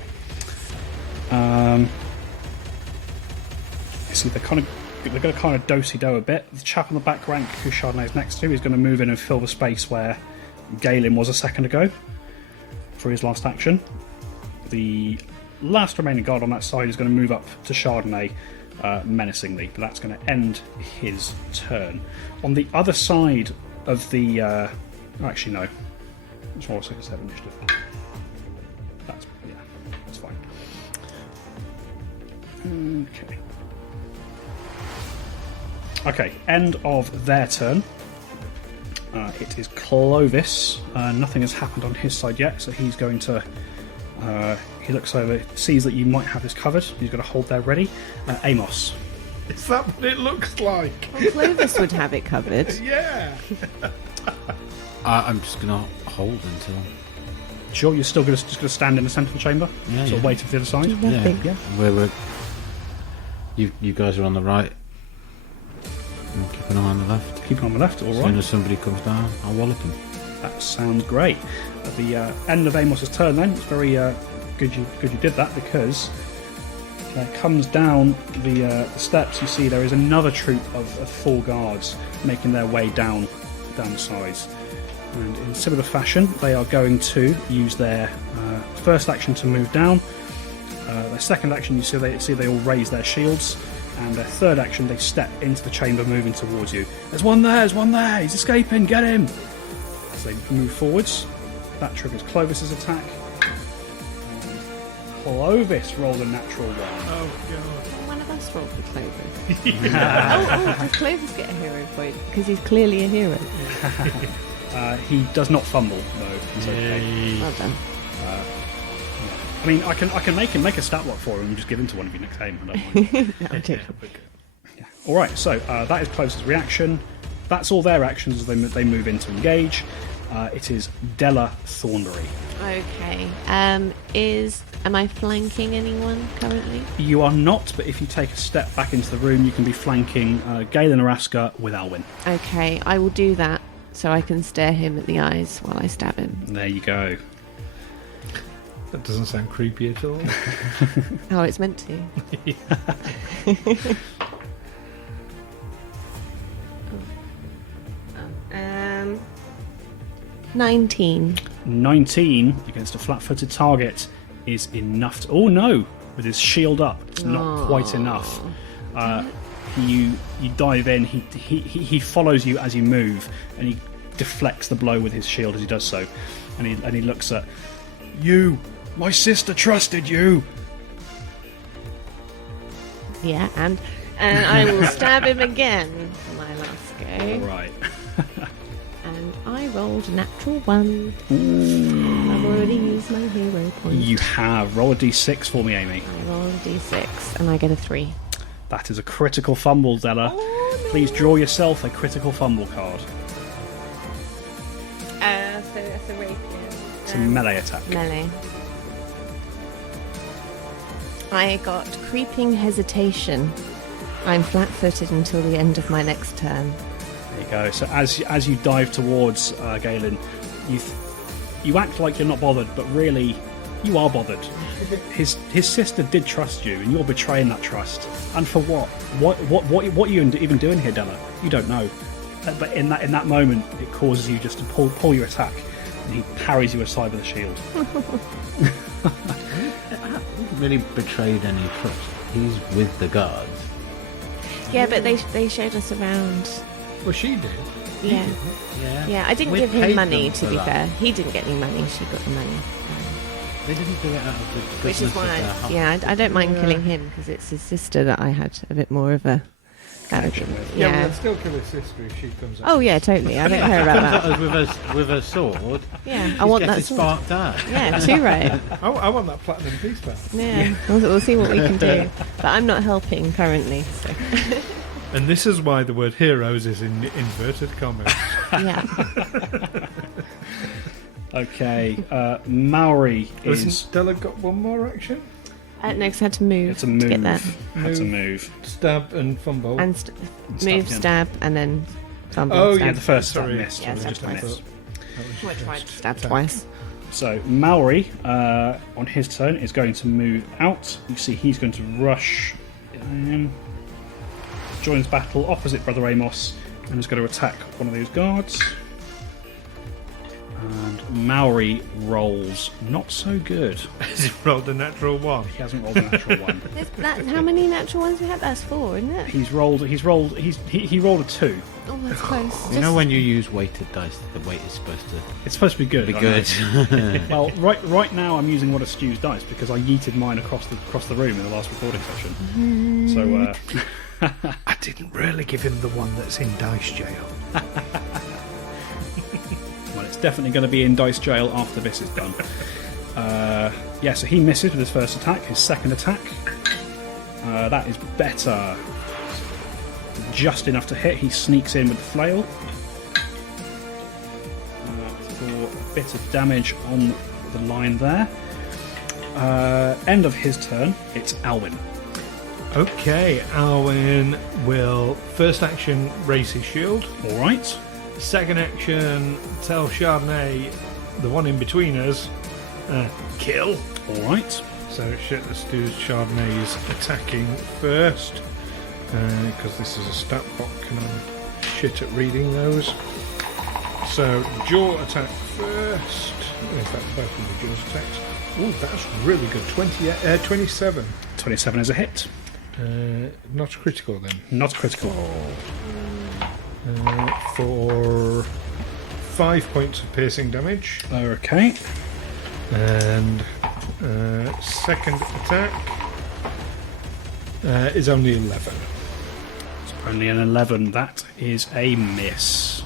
See, they're going to kind of do-si-do a bit. The chap on the back rank who Chardonnay is next to is going to move in and fill the space where Galen was a second ago for his last action. The last remaining guard on that side is going to move up to Chardonnay menacingly, but that's going to end his turn. On the other side of the... actually, no. It's more 6-7 initiative. That's fine. Okay, end of their turn. It is Clovis. Nothing has happened on his side yet, so he's going to... he looks over, sees that you might have this covered. He's going to hold there ready. Amos. Is that what it looks like? Well, Clovis would have it covered. Yeah. I'm just going to hold until... Sure, you're still just going to stand in the centre of the chamber? Yeah, sort of waiting for the other side? Nothing. Yeah. We're you guys are on the right. We'll keep an eye on the left. Keep on the left, As soon alright. as somebody comes down, I'll wallop him. That sounds great. At the end of Amos's turn then, it's very good you did that, because there comes down the steps. You see there is another troop of 4 guards making their way down the sides. And in similar fashion, they are going to use their first action to move down. Their second action, you see they all raise their shields. And their third action, they step into the chamber, moving towards you. There's one there, he's escaping, get him! As they move forwards, that triggers Clovis's attack. And Clovis rolled a natural 1. Oh god. One of us rolled for Clovis. Does Clovis get a hero point? Because he's clearly a hero. He does not fumble, though. It's okay. Well done. I mean, I can make him make a stat block for him and just give him to one of you next game. I don't mind. No, I'm joking. All right, so that is Clovis's reaction. That's all their actions as they move in to engage. It is Della Thornbury. Okay. Am I flanking anyone currently? You are not, but if you take a step back into the room, you can be flanking Galen Araska with Alwyn. Okay, I will do that so I can stare him at the eyes while I stab him. There you go. That doesn't sound creepy at all. Oh, it's meant to. 19. 19 against a flat-footed target is enough to... Oh, no! With his shield up, it's not quite enough. You dive in, he follows you as you move, and he deflects the blow with his shield as he does so. And he looks at... You! My sister trusted you! Yeah, and I will stab him again for my last go. All right. And rolled a natural 1. I've already used my hero point. You have. Roll a d6 for me, Amy. I roll a d6 and I get a 3. That is a critical fumble, Della. Oh, no. Please draw yourself a critical fumble card. So that's a rapier. It's a melee attack. Melee. I got creeping hesitation. I'm flat-footed until the end of my next turn. There you go. So as you dive towards Galen, you act like you're not bothered, but really you are bothered. His sister did trust you, and you're betraying that trust. And for what? What are you even doing here, Della? You don't know. But in that moment, it causes you just to pull your attack, and he parries you aside with a shield. Really betrayed any trust. He's with the guards. Yeah, but they showed us around. Well, she did. Yeah. Yeah, I didn't We give him paid money, them to for be that. fair. He didn't get any money, she got the money. They didn't do it out of the Which goodness is of why, their heart. I don't mind killing him, because it's his sister that I had a bit more of a... Connection with. Yeah, Yeah. we'll still kill his sister if she comes up. Oh, yeah, totally. I don't care about that. with a sword. Yeah, I want that sword. sparked out. Yeah, too right. I want that platinum piece back. Yeah, we'll see what we can do. But I'm not helping currently, so... And this is why the word heroes is in inverted commas. Yeah. Okay, Maori is... Hasn't Stella got one more action? Next, I had to move It's a move. to get that. That's a move. Stab and fumble. And move, again. stab, and then fumble. Oh, stab. Yeah, the first stab Sorry. missed. Yeah, It was stab just a twice. miss. I tried to stab Attack. twice. So Maori, on his turn, is going to move out. You see, he's going to rush. Joins battle opposite Brother Amos, and is going to attack one of these guards. And Maori rolls not so good. Has he rolled a natural 1? He hasn't rolled a natural one. How many natural ones we had? That's 4, isn't it? He rolled a 2. Oh, that's close. You know when you use weighted dice, the weight is supposed to It's supposed to be good. be I know. good. Well, right now I'm using one of Stu's dice because I yeeted mine across the room in the last recording session. So I didn't really give him the one that's in dice jail. well, it's definitely going to be in dice jail after this is done. Yeah, so he misses with his first attack. His second attack, that is better. Just enough to hit. He sneaks in with the flail for a bit of damage on the line there. End of his turn. It's Alwyn. Okay, Alwyn will first action raise his shield. All right. Second action tell Chardonnay, the one in between us, kill. All right. So let's do Chardonnay's attacking first, because this is a stat block and I'm shit at reading those. So jaw attack first. In fact, both of the jaws attacks. Oh, that's really good. 27. 27 is a hit. Not critical then. Not critical. For 5 points of piercing damage. Okay. And second attack is only 11. It's only an 11. That is a miss.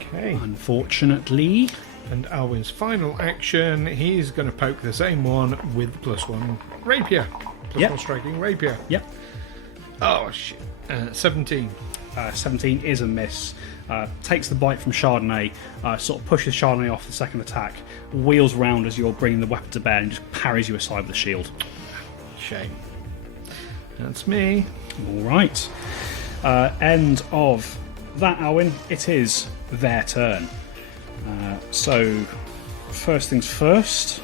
Okay. Unfortunately. And Alwyn's final action, he's going to poke the same one with +1 rapier. +1 striking rapier. Yep. Oh, shit. 17. 17 is a miss. Takes the bite from Chardonnay, sort of pushes Chardonnay off the second attack, wheels round as you're bringing the weapon to bear and just parries you aside with the shield. Shame. That's me. All right. End of that, Alwyn. It is their turn. So, first things first.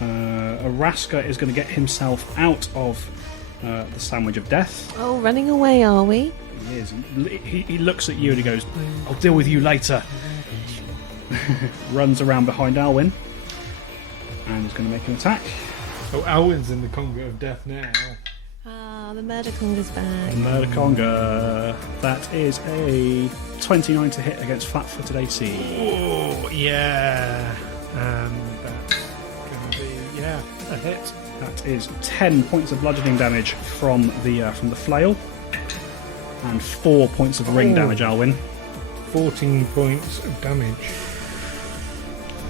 Araska is going to get himself out of the sandwich of death. Oh, running away, are we? He is. He looks at you and he goes, "I'll deal with you later." Runs around behind Alwyn and is going to make an attack. Oh, Alwyn's in the conga of death now. Ah, the murder conga's back. Murder Conga. That is a 29 to hit against flat-footed AC. Oh, yeah. And that's going to be, a hit. That is 10 points of bludgeoning damage from the flail, and 4 points of ring damage, Alwyn. 14 points of damage.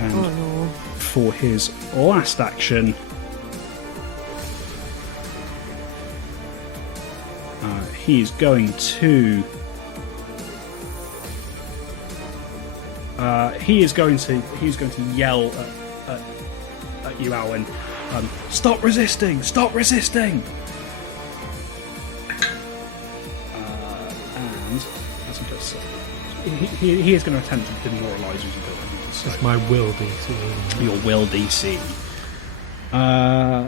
And Oh no. for his last action, he's going to. He's going to yell at you, Alwyn. Stop resisting! Stop resisting! And as he does so, he is going to attempt to demoralise you. So That's my will DC. your will DC.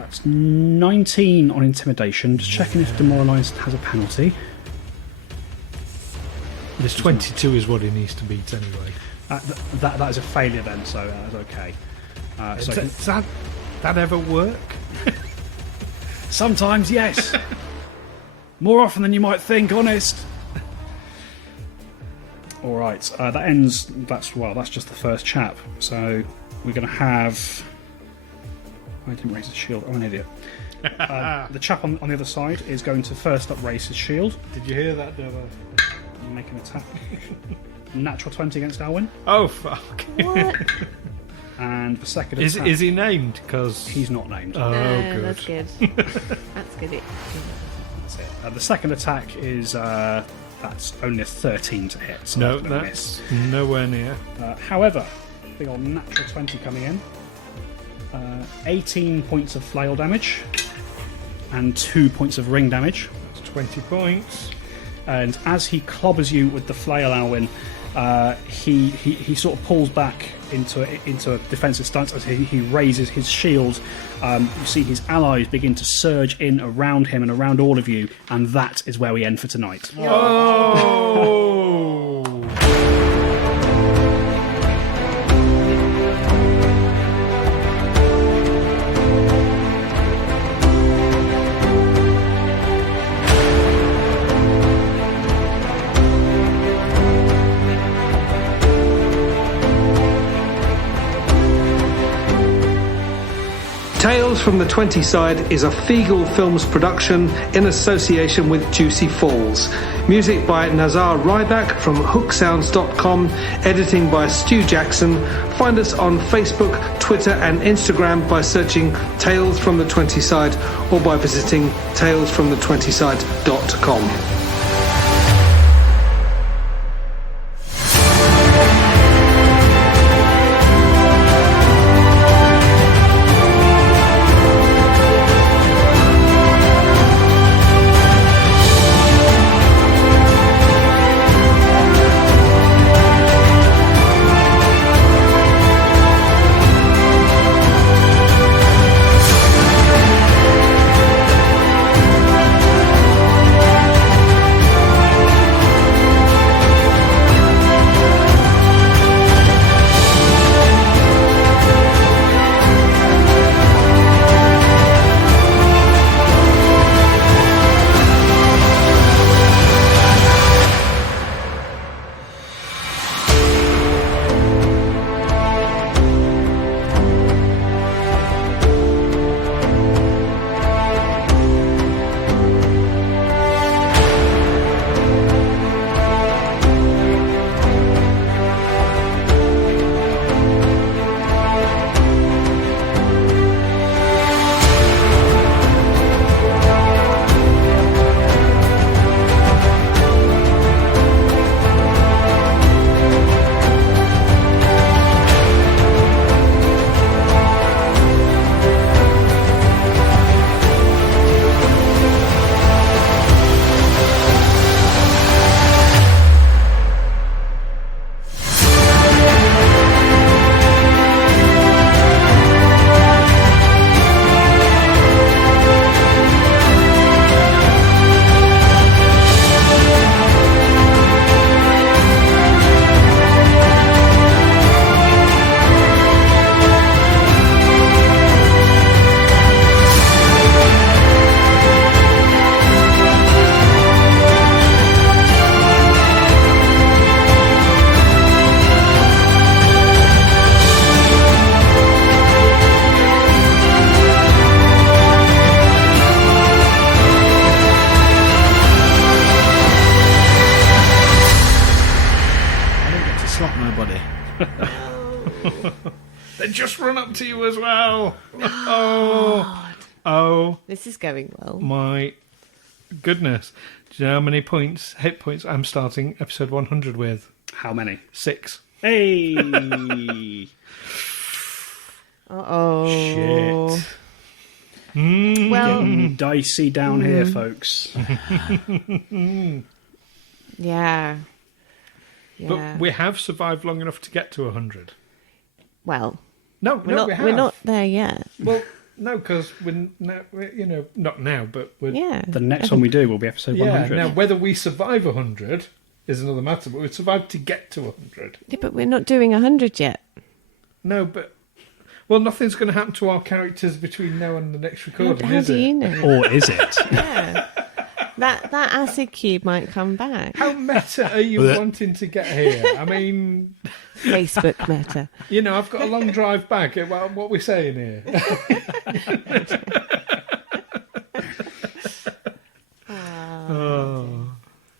It's 19 on intimidation. Just checking if demoralised has a penalty. This 22 is what he needs to beat anyway. That is a failure then, so that's okay. So Does that ever work? sometimes, yes. More often than you might think, honest. All right, that ends. That's just the first chap. So we're going to have. I didn't raise his shield. I'm an idiot. The chap on the other side is going to first up raise his shield, Did you hear that, Devo? make an attack. Natural 20 against Alwyn, Oh, fuck. What? and the second Is attack. he named? Because He's not named. Oh, No, good. that's good. That's good. That's it. The second attack is that's only a 13 to hit. So No, that's gonna miss. that's nowhere near. However, big old natural 20 coming in. 18 points of flail damage and 2 points of ring damage. It's 20 points. And as he clobbers you with the flail, Alwyn, he sort of pulls back into a defensive stance as he raises his shield. You see his allies begin to surge in around him and around all of you, and that is where we end for tonight. Oh! Tales from the 20 Side is a Feagle Films production in association with Juicy Falls. Music by Nazar Ryback from hooksounds.com. Editing by Stu Jackson. Find us on Facebook, Twitter and Instagram by searching Tales from the 20 Side or by visiting talesfromthe20side.com. slot nobody. They just run up to you as well. Oh This is going well. my goodness. Do you know how many hit points I'm starting episode 100 with? How many? 6. Hey! Uh-oh. Shit. Well, Getting dicey down here, folks. yeah. But we have survived long enough to get to 100. Well, No, we're not. we have. We're not there yet. Well, no, because we're not now, but we're Yeah. The next one we do will be episode 100. Now, whether we survive 100 is another matter, but we've survived to get to 100. Yeah, but we're not doing 100 yet. No, but nothing's going to happen to our characters between now and the next recording, How is do it? you know? Or is it? Yeah. That acid cube might come back. How meta are you wanting to get here? I mean, Facebook meta. I've got a long drive back. What are we saying here? Oh,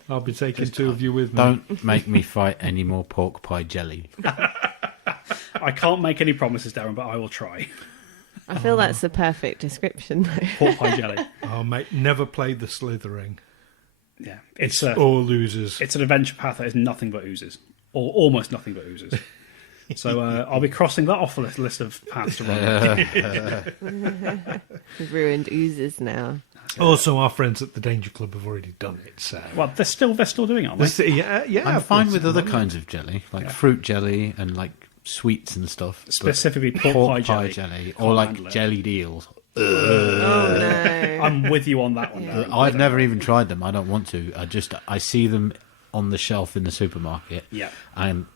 I'll be taking 2 of you with me. Don't make me fight any more pork pie jelly. I can't make any promises, Darren, but I will try. I feel that's the perfect description, though. Pork pie jelly. Oh, mate, never played the slithering. Yeah, it's All oozes. It's an adventure path that is nothing but oozes, or almost nothing but oozes. So I'll be crossing that off the list of paths to run. We've ruined oozes now. Also, our friends at the Danger Club have already done it. So, Well, they're still doing it, aren't they? yeah, I'm fine with other kinds of jelly, like fruit jelly and like sweets and stuff. but Specifically pork pie jelly. jelly, Can't or like handle it. jellied eels. Oh, no. I'm with you on that one. Darren. I've never even tried them. I don't want to. I see them on the shelf in the supermarket. Yeah. And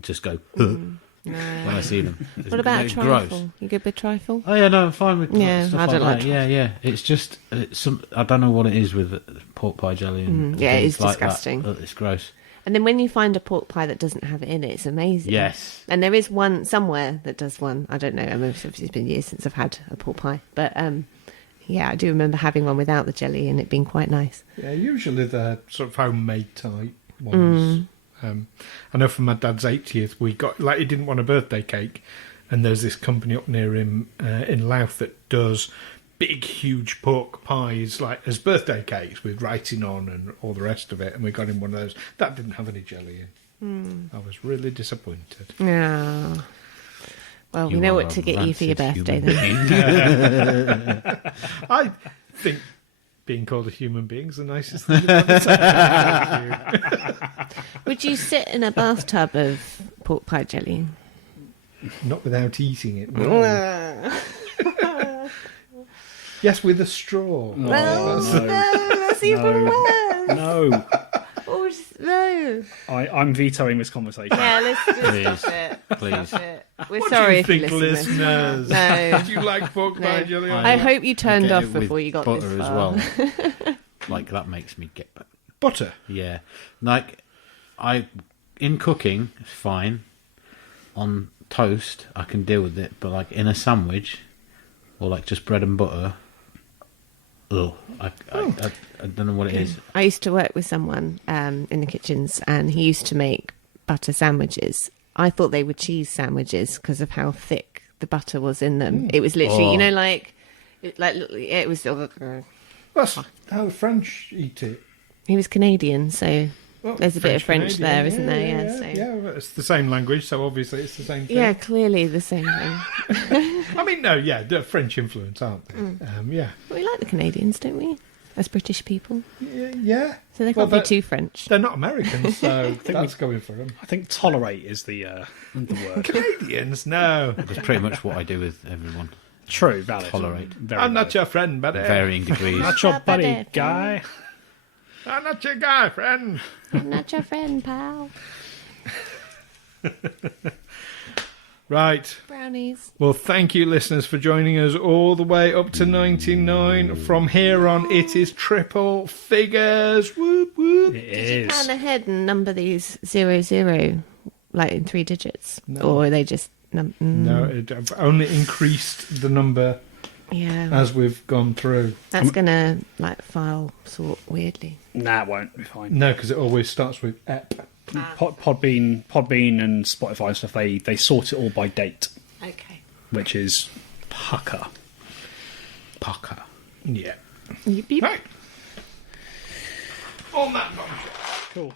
just go when I see them. What about It's trifle? gross. You good with trifle? Oh yeah, no, I'm fine with Yeah, stuff I don't like like that. Yeah. It's just I don't know what it is with pork pie jelly and Yeah, it things is like that. disgusting. It's gross. And then when you find a pork pie that doesn't have it in it, it's amazing. Yes. And there is one somewhere that does one. I don't know. I mean, it's been years since I've had a pork pie. But yeah, I do remember having one without the jelly and it being quite nice. Yeah, usually they're sort of homemade type ones. I know for my dad's 80th, we got, he didn't want a birthday cake, and there's this company up near him in Louth that does big, huge pork pies, as birthday cakes with writing on and all the rest of it, and we got him one of those. That didn't have any jelly in. I was really disappointed. Yeah. Well, we You know are what to get you for your rancid birthday human then. I think being called a human being is the nicest thing you've ever said. Would you sit in a bathtub of pork pie jelly? Not without eating it. No. Yes, with a straw. Well, no. that's even worse. No, Oh, no. I'm vetoing this conversation. Yeah, let's just Please. stop it. Please. Stop it. We're What sorry do you if think, you listen to listeners? this. No. Do you like pork pie No. jelly? I hope you turned Get off it with before you got butter this as far. well. That makes me get back. Butter. Yeah, in cooking, it's fine. On toast, I can deal with it, but in a sandwich, or just bread and butter, I don't know what it is. I used to work with someone in the kitchens, and he used to make butter sandwiches. I thought they were cheese sandwiches because of how thick the butter was in them. It was literally, it was. That's how the French eat it. He was Canadian, so Well, there's a bit of French Canadian, there, isn't there? Yeah, so. Yeah, but it's the same language, so obviously it's the same thing. Yeah, clearly the same thing. I mean, no, yeah, they're French influence, aren't they? Yeah. We like the Canadians, don't we? As British people. Yeah. So they Well, can't be too French. They're not Americans, so that's going for them. I think tolerate is the word. Canadians, no. That's pretty much what I do with everyone. True, valid. Tolerate. Very I'm not valid. your friend, buddy. Varying degrees. Not your buddy, guy. I'm not your guy, friend. I'm not your friend, pal. Right. Brownies. Well, thank you, listeners, for joining us all the way up to 99. From here on, it is triple figures. Whoop, whoop. It Did you is. plan ahead and number these 00, in 3 digits? No. Or are they just... No, I've only increased the number Yeah. as we've gone through. That's going to, file sort weirdly. Nah, it won't be fine. No, because it always starts with ep. Podbean and Spotify and stuff, they sort it all by date, Okay. which is pucker. Yeah. Yep, yep. Right. On that Cool.